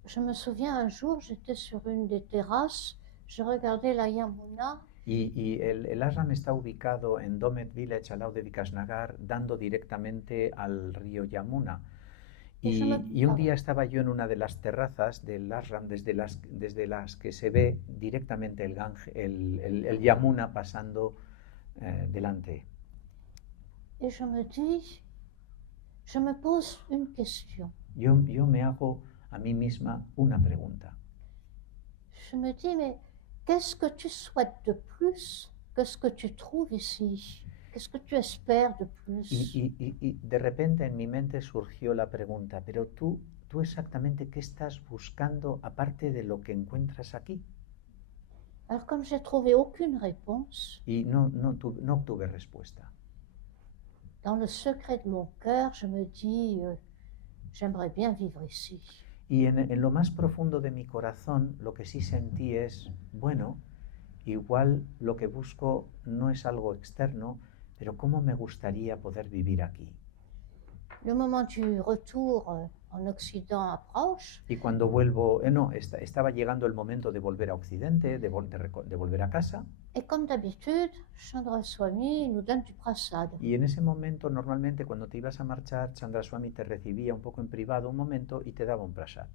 je me souviens, un jour, j'étais sur une des terrasses, je regardais la Yamuna. Y el ashram está ubicado en Domet Village, al lado de Vikasnagar, dando directamente al río Yamuna. Y un día estaba yo en una de las terrazas del ashram, desde las que se ve directamente el Yamuna pasando delante. Et je me pose une question. Yo me hago a mí misma una pregunta. Je me dis, mais qu'est-ce que tu souhaites de plus que ce que tu trouves ici? Qu'est-ce que tu espères de plus? Y de repente en mi mente surgió la pregunta, pero tú exactamente qué estás buscando aparte de lo que encuentras aquí? Alors comme j'ai trouvé aucune réponse, y no obtuve respuesta. Dans le secret de mon cœur, je me dis, j'aimerais bien vivre ici. Y en lo más profundo de mi corazón, lo que sí sentí es, bueno, igual lo que busco no es algo externo, pero cómo me gustaría poder vivir aquí. Le moment du retour en Occident approche. Y cuando vuelvo, estaba llegando el momento de volver a Occidente, de volver a casa. Et comme d'habitude, Chandra Swami nous donne du prasad. Y en ese momento, normalmente, cuando te ibas a marchar, Chandra Swami te recibía un poco en privado un momento y te daba un prasad.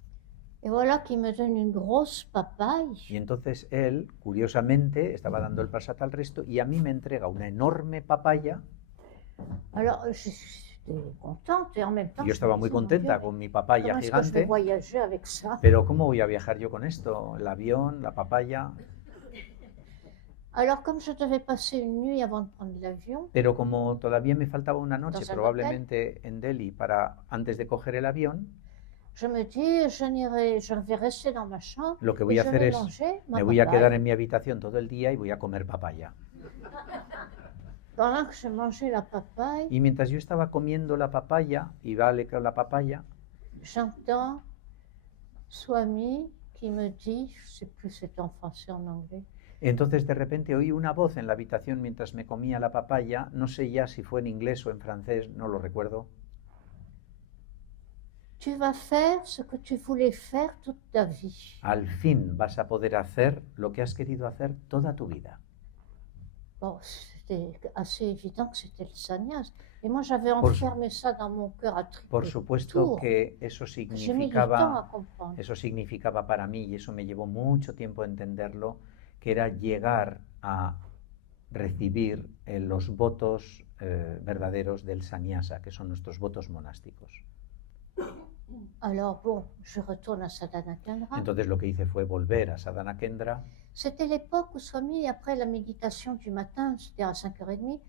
Et voilà qu'il me donne une grosse papaye. Y entonces él, curiosamente, estaba dando el prasad al resto y a mí me entrega una enorme papaya. Alors, j'étais contente et en même temps. Yo estaba muy contenta con mi papaya gigante. Pero ¿cómo voy a viajar yo con esto? El avión, la papaya. Alors, comme je devais passer une nuit avant de prendre l'avion. Pero como todavía me faltaba una noche, probablemente en Delhi, antes de coger el avión. Je me dis, je vais rester dans ma chambre. Lo que voy a hacer es, me voy a quedar en mi habitación todo el día y voy a comer papaya. Pendant que je mangeais la papaye, y mientras yo estaba comiendo la papaya, iba a leer la papaya, j'entends Swami qui me dit, je ne sais plus si c'est en français ou en anglais, Entonces de repente oí una voz en la habitación mientras me comía la papaya, no sé ya si fue en inglés o en francés, no lo recuerdo. Tu vas faire ce que tu voulais faire toute ta vie. Al fin vas a poder hacer lo que has querido hacer toda tu vida. Bon, c'était assez évident que c'était le sannyas. Et moi, j'avais Por- enfermé ça dans mon cœur à Por triple supuesto tour. que eso J'ai mis du temps significaba, à comprendre. eso significaba para mí, y eso me llevó mucho tiempo entenderlo, que era llegar a recibir los votos verdaderos del sannyasa, que son nuestros votos monásticos. Alors bon, je retourne à Sadhana Kendra. Entonces lo que hice fue volver a Sadhana Kendra. C'était l'époque où Swami, après la méditation du matin, c'était à 5h30,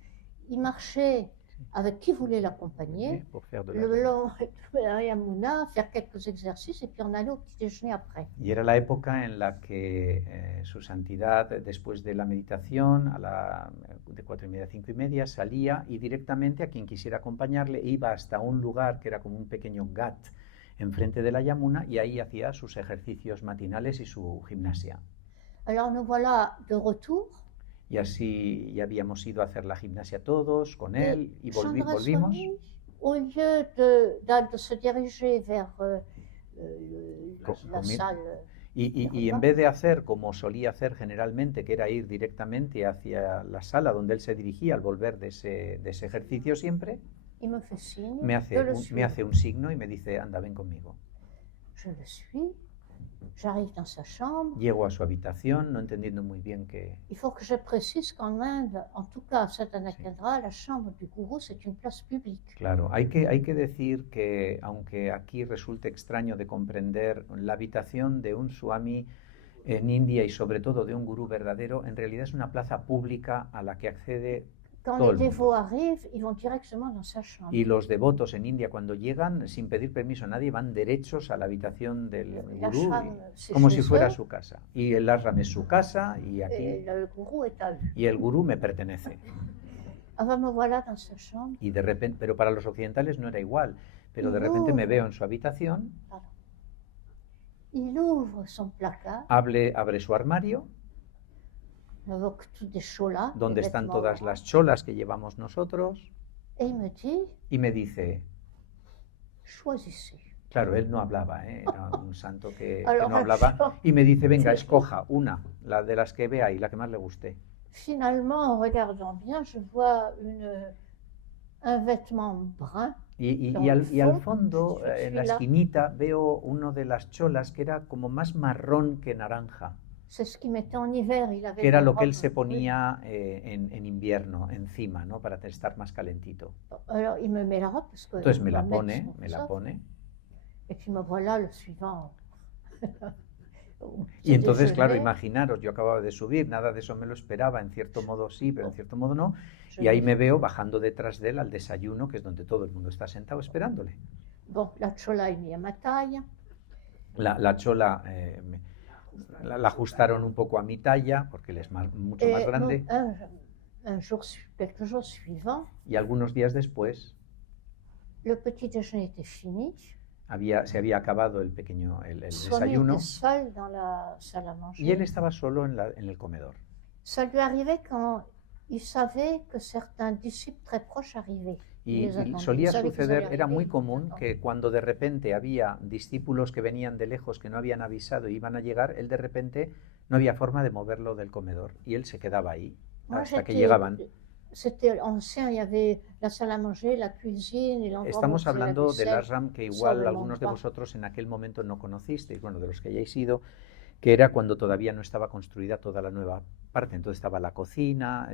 il marchait avec qui voulait l'accompagner, Pour faire de la- le long de la Yamuna, faire quelques exercices, et puis on allait au petit déjeuner après. Y era la época en la que su santidad, después de la meditación, de 4:30 a 5:30, salía y directamente a quien quisiera acompañarle iba hasta un lugar que era como un pequeño ghat enfrente de la Yamuna, y ahí hacía sus ejercicios matinales y su gimnasia. Alors nous voilà de retour. Y así ya habíamos ido a hacer la gimnasia todos con él y Chandra volvimos. Swami, au lieu de se diriger vers la Comer. salle, Y en vez de hacer como solía hacer generalmente, que era ir directamente hacia la sala donde él se dirigía al volver de ese ejercicio siempre, il me fait signe me de le hace suivre. un signo y me dice, anda, ven conmigo. Je le suis, j'arrive dans sa chambre. Llego a su habitación, no entendiendo muy bien qué. Il faut que je précise qu'en Inde, en tout cas à Sadhana Kendra, la chambre du gourou, c'est une place publique. Claro, hay que decir que, aunque aquí resulte extraño de comprender, la habitación de un swami en India y sobre todo de un gurú verdadero, en realidad es una plaza pública a la que accede Quand todo les el dévots mundo. arrivent, ils vont directement dans sa chambre. Y los devotos en India, cuando llegan, sin pedir permiso a nadie, van derechos a la habitación del La gurú, ashram, c'est como chez si fuera eux, su casa. Y el ashram es su casa y et aquí, le gourou est à eux. y el gurú me pertenece. Alors me voilà dans sa chambre. Y de repente, pero para los occidentales no era igual. Pero de repente me veo en su habitación, Il ouvre son placard abre su armario, avec tous des cholas, donde des están vêtements todas blancs, las cholas que llevamos nosotros, et il me dit, y me dice, choisissez. claro, él no hablaba, era un santo que Alors, no hablaba, yo, y me dice, venga, escoja una, la de las que vea y la que más le guste. finalement, en regardant bien, je vois un vêtement brun. Y al fondo, Yo en la fui la- esquinita, veo uno de las cholas que era como más marrón que naranja, C'est ce qu'il mettait en hiver. Il avait que era des lo que él robes se brunes. ponía en invierno encima, ¿no? Para estar más calentito. Alors, il me met la robe parce que Entonces me ma la mère, pone, son me la ça. pone. Et puis me voilà le suivant. Y entonces, Petit claro, déjeuner, imaginaros, yo acababa de subir, nada de eso me lo esperaba, en cierto modo sí, pero en cierto modo no. je Y ahí me- me veo bajando detrás de él al desayuno, que es donde todo el mundo está sentado esperándole. Bon, la chola est mise à ma taille. La chola la ajustaron un poco a mi talla, porque él es mucho más Et grande. quelques jours suivants, Y algunos días después le petit déjeuner était fini. se había acabado el Swami desayuno, était seul dans la salle à manger. y él estaba solo en el comedor. Ça lui arrivait quand il savait que certains disciples très proches arrivaient. Y les attendait. solía Il savait qu'ils suceder, allaient era arriver, muy ils común attendaient. que cuando de repente había discípulos que venían de lejos que no habían avisado y iban a llegar, él de repente no había forma de moverlo del comedor y él se quedaba ahí Moi, hasta que j'étais- llegaban. C'était ancien, il y avait la salle à manger, la cuisine et l'endroit où on Estamos faisait la hablando del vaisselle. ashram que sobre igual el algunos de hombro. vosotros en aquel momento no conocisteis, bueno, de los que hayáis ido, que era cuando todavía no estaba construida toda la nueva parte. Entonces estaba la cocina,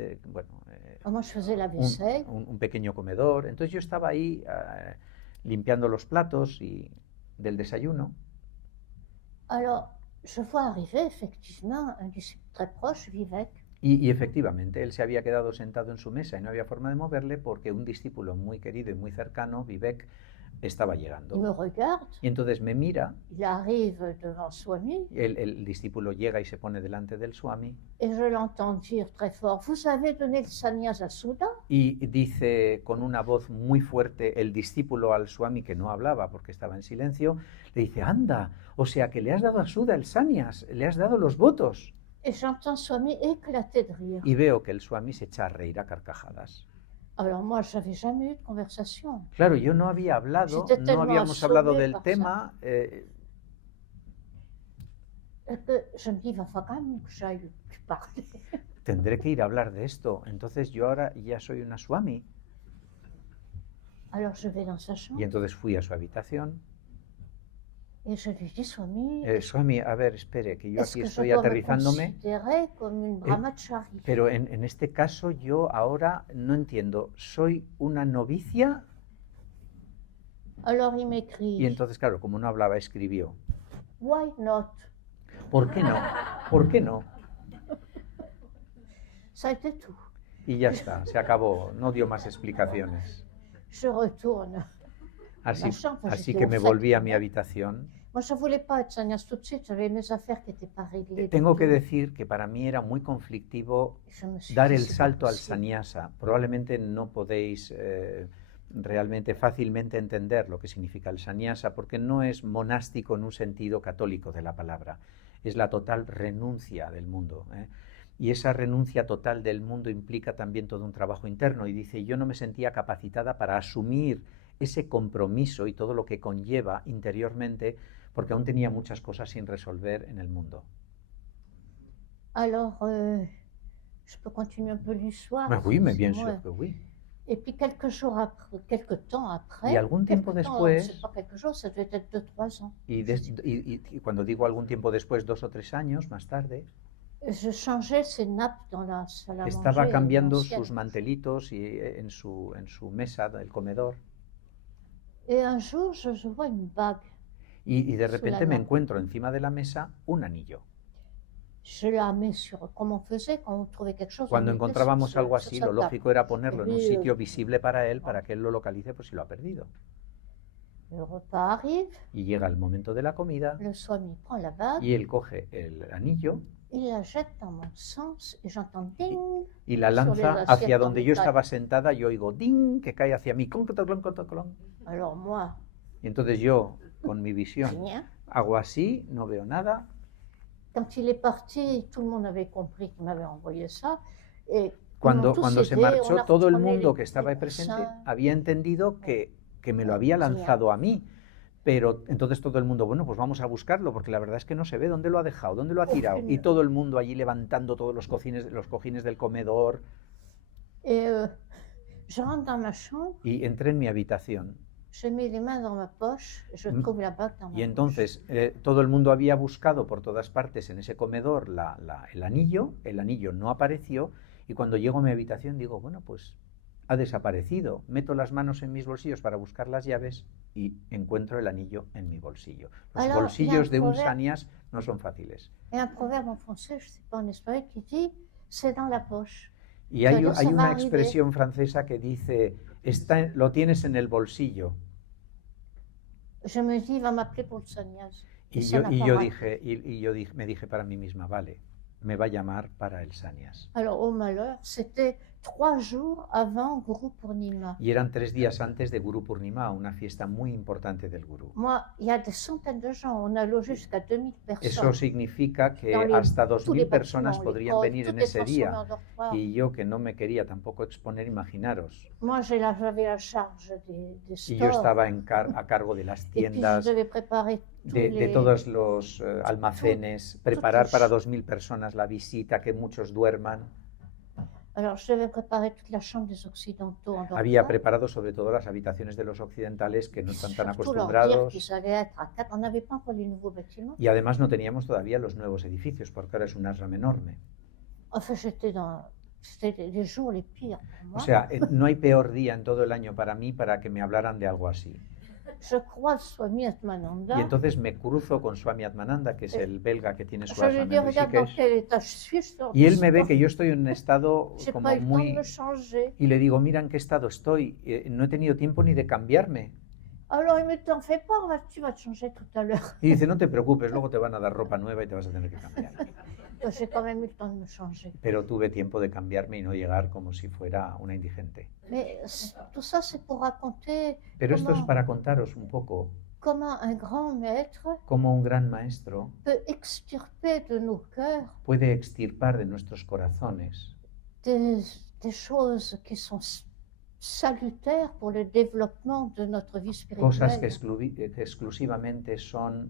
Moi, je faisais la vaisselle. un pequeño comedor. Entonces yo estaba ahí limpiando los platos del desayuno. Alors, je vois arriver effectivement un disciple très proche, Vivek. Y efectivamente, él se había quedado sentado en su mesa y no había forma de moverle porque un discípulo muy querido y muy cercano, Vivek, estaba Il llegando. me regarde, Y entonces me mira, il arrive devant Swami el discípulo llega y se pone delante del Swami et je l'entends dire très fort, vous avez donné le sannyas à Souda? y dice con una voz muy fuerte el discípulo al Swami, que no hablaba porque estaba en silencio, le dice, anda, o sea que le has dado a Suda el sannyas, le has dado los votos. Et j'entends Swami éclater de rire. y veo que el Swami se echa a reír a carcajadas. Alors moi, j'avais jamais eu de conversation. Claro, yo no había hablado, J'étais no tellement habíamos hablado assommée del par ça. tema, Et que je me dis, il va falloir quand même que j'aille lui parler. tendré que ir a hablar de esto. Entonces yo ahora ya soy una Swami. Alors je vais dans sa chambre Y entonces fui a su habitación. et je lui dis, Swami, Swami, a ver, espere, que yo est-ce aquí que je estoy dois me aterrizándome. considérer comme une brahmachari? Pero en este caso yo ahora no entiendo, ¿soy una novicia? Alors il Y m'écrit, entonces, claro, como no hablaba, escribió. why not? ¿Por qué no? ¿Por qué no? Ça a été tout. Y ya está, se acabó, no dio más explicaciones. Je retourne. Así que me volví a mi habitación. Moi, je ne voulais pas être sannyas tout de suite, j'avais mes affaires qui n'étaient pas réglées. Tengo que decir que para mí era muy conflictivo Je me suis dar dit, el c'est pas salto al possible. sannyasa. Probablemente no podéis realmente fácilmente entender lo que significa el sannyasa, porque no es monástico en un sentido católico de la palabra. Es la total renuncia del mundo. Y esa renuncia total del mundo implica también todo un trabajo interno. Y dice, yo no me sentía capacitada para asumir ese compromiso y todo lo que conlleva interiormente, porque aún tenía muchas cosas sin resolver en el mundo. Alors, je peux continuer un peu l'histoire. Mais oui, mais bien Ouais. sûr que oui. Et puis quelques temps après, Y algún tiempo después, c'est pas quelques jours, ça devait être 2-3 ans. Y cuando digo algún tiempo después, 2 o 3 años más tarde, Je changeais ses nappes dans la salle à estaba manger, cambiando l'ancienne. sus mantelitos y en su mesa del comedor. Et un jour, je vois une bague. Y de Sous repente la me lampe. encuentro encima de la mesa un anillo. Je la mets sur, comme on faisait quand on trouvait quelque chose. Cuando on mettait encontrábamos sur algo sur así, sa lo table. lógico era ponerlo en un Oui, sitio visible para él que él lo localice por si lo ha perdido. Le repas arrive, Y llega el momento de la comida le Swami prend la bague, y él coge el anillo il la jette dans mon sens et j'entends ding. y la Sur lanza les hacia assiettes donde en yo metal. estaba sentada y oigo ding que cae hacia mí. Clon, clon, clon, clon, clon. Alors moi, Y entonces yo, con mi visión, rien. hago así, no veo nada. Quand il est parti, tout le monde avait compris qu'il m'avait envoyé ça. Et Cuando tous se aidé, on marchó, a todo el retourné mundo les que estaba ahí petits presente coussins. había entendido que me lo había lanzado a mí. Pero entonces todo el mundo, bueno, pues vamos a buscarlo, porque la verdad es que no se ve dónde lo ha dejado, dónde lo ha tirado. Y todo el mundo allí levantando todos los cojines del comedor. Et je rentre dans ma chambre, Y entré en mi habitación. je mets les mains dans ma poche, je trouve la bague dans ma Y entonces todo el mundo había buscado por todas partes en ese comedor el anillo no apareció. Y cuando llego a mi habitación digo, bueno, pues ha desaparecido. Meto las manos en mis bolsillos para buscar las llaves y encuentro el anillo en mi bolsillo. Los Alors, bolsillos de un proverbe- sannyas no son fáciles. Et un proverbe en français, je ne sais pas en espagnol, qui dit c'est dans la poche. Y hay Pero eso va una a arribar. expresión francesa que dice, lo tienes en el bolsillo. Je me dis, il va m'appeler pour le sannyas. Y ça n'a pas yo marché. me dije para mí misma, vale, me va a llamar para el sannyas. Alors, au malheur, c'était 3 jours avant Guru Purnima. Y eran 3 días antes de Guru Purnima, una fiesta muy importante del Guru. Moi, il y a des centaines de gens, on a logé jusqu'à 2000 Eso personnes. significa que Dans les- hasta tous les 2000 personas bâtiments, podrían l'école, venir en toutes les ese personnes día. en dortoir. Y yo, que no me quería tampoco exponer, imaginaros. Moi, j'avais la charge des Y yo stores. estaba a cargo de las Et puis, je tiendas, devais préparer tous de les... todos los almacenes, preparar para 2000 personas la visita, que muchos duerman. Alors, je devais préparer toute la chambre des Occidentaux en Había dortoir. preparado sobre todo las habitaciones de los occidentales que no están tan Surtout leur dire acostumbrados. qu'ils allaient être à 4. On n'avait pas encore les nouveaux bâtiments. Y además no teníamos todavía los nuevos edificios, porque ahora es un ashram enorme. Enfin, c'était les jours les pires pour moi. O sea, no hay peor día en todo el año para mí para que me hablaran de algo así. Je croise Swami Atmananda. Y entonces me cruzo con Swami Atmananda, que es el belga que tiene su Je lui ashram dis, en regarde dans Rishikesh. quel état je suis. Je sors Y du él me ve sport. que yo estoy en un estado J'ai como pas eu le temps de muy... me changer. Y le digo, mira en qué estado estoy, no he tenido tiempo ni de cambiarme. Alors il me dit, t'en fais pas, tu vas te changer tout à l'heure. Y dice, no te preocupes, luego te van a dar ropa nueva y te vas a tener que cambiar. J'ai quand même eu le temps de me changer. Pero tuve tiempo de cambiarme y no llegar como si fuera una indigente. Mais tout ça, c'est pour raconter Pero esto es comment para contaros un poco comment un grand maître Como un gran maestro peut extirper de nos cœurs puede extirpar de nuestros corazones des choses qui sont salutaires pour le développement de notre vie cosas que spirituelle. exclusivamente son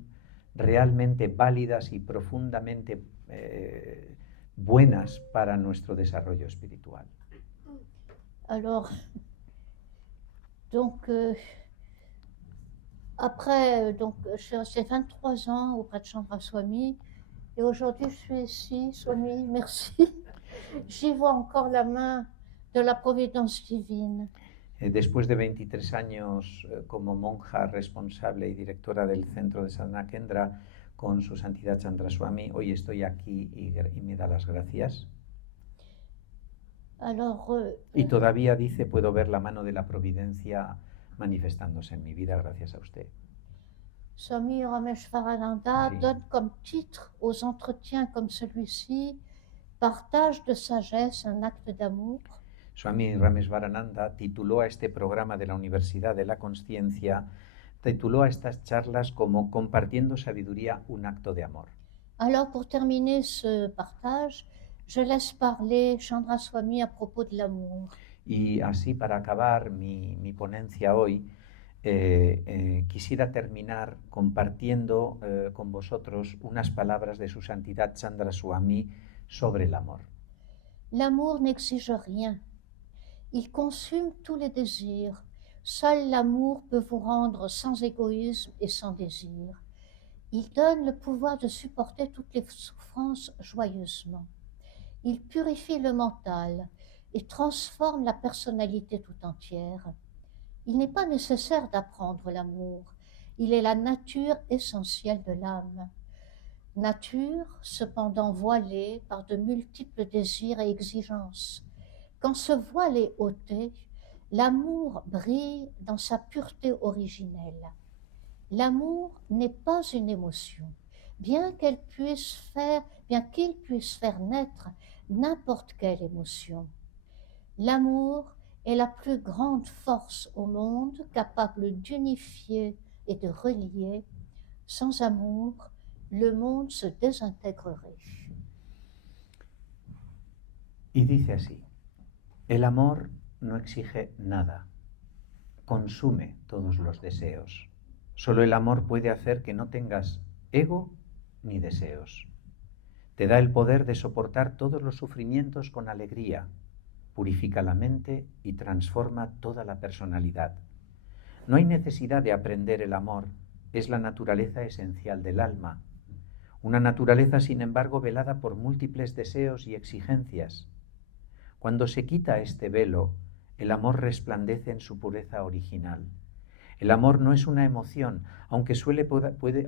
realmente válidas y profundamente buenas para nuestro desarrollo espiritual. Alors, donc, après, donc, je suis restée 23 ans auprès de Chandra Swami, et aujourd'hui je suis ici, Swami, merci. J'y vois encore la main de la providence divine. Después de 23 años como monja responsable y directora del centro de Sadhana Kendra con su santidad Chandra Swami, hoy estoy aquí y me da las gracias. Alors, Y todavía dice, puedo ver la mano de la providencia manifestándose en mi vida gracias a usted. Swami Rameshwarananda Sí. donne comme titre aux entretiens comme celui-ci, partage de sagesse, un acte d'amour. Swami Rameshwarananda tituló a este programa de la Universidad de la Consciencia, tituló a estas charlas como Compartiendo Sabiduría, un acto de amor. Alors, pour terminer ce partage, je laisse parler Chandra Swami à propos de l'amour. Y así, para acabar mi ponencia hoy, quisiera terminar compartiendo con vosotros unas palabras de su santidad Chandra Swami sobre el amor. L'amour n'exige rien. Il consume tous les désirs. Seul l'amour peut vous rendre sans égoïsme et sans désir. Il donne le pouvoir de supporter toutes les souffrances joyeusement. Il purifie le mental et transforme la personnalité tout entière. Il n'est pas nécessaire d'apprendre l'amour. Il est la nature essentielle de l'âme. Nature, cependant voilée par de multiples désirs et exigences. Quand ce voile est ôté, l'amour brille dans sa pureté originelle. L'amour n'est pas une émotion, bien qu'il puisse faire naître n'importe quelle émotion. L'amour est la plus grande force au monde, capable d'unifier et de relier. Sans amour, le monde se désintégrerait. Y dice así, el amor no exige nada, consume todos los deseos. Solo el amor puede hacer que no tengas ego ni deseos. Te da el poder de soportar todos los sufrimientos con alegría, purifica la mente y transforma toda la personalidad. No hay necesidad de aprender el amor, es la naturaleza esencial del alma. Una naturaleza, sin embargo, velada por múltiples deseos y exigencias. Cuando se quita este velo, el amor resplandece en su pureza original. El amor no es una emoción, aunque suele poder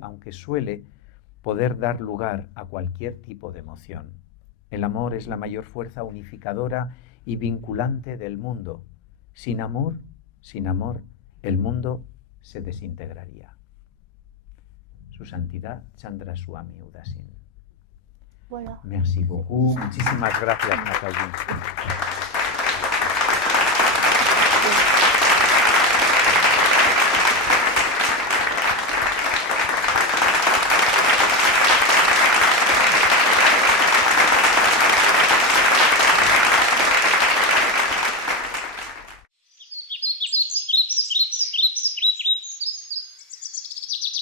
dar lugar a cualquier tipo de emoción. El amor es la mayor fuerza unificadora y vinculante del mundo. Sin amor, el mundo se desintegraría. Su Santidad Chandra Swami Udasin. Voilà. Merci beaucoup. Muchísimas gracias, Mataji.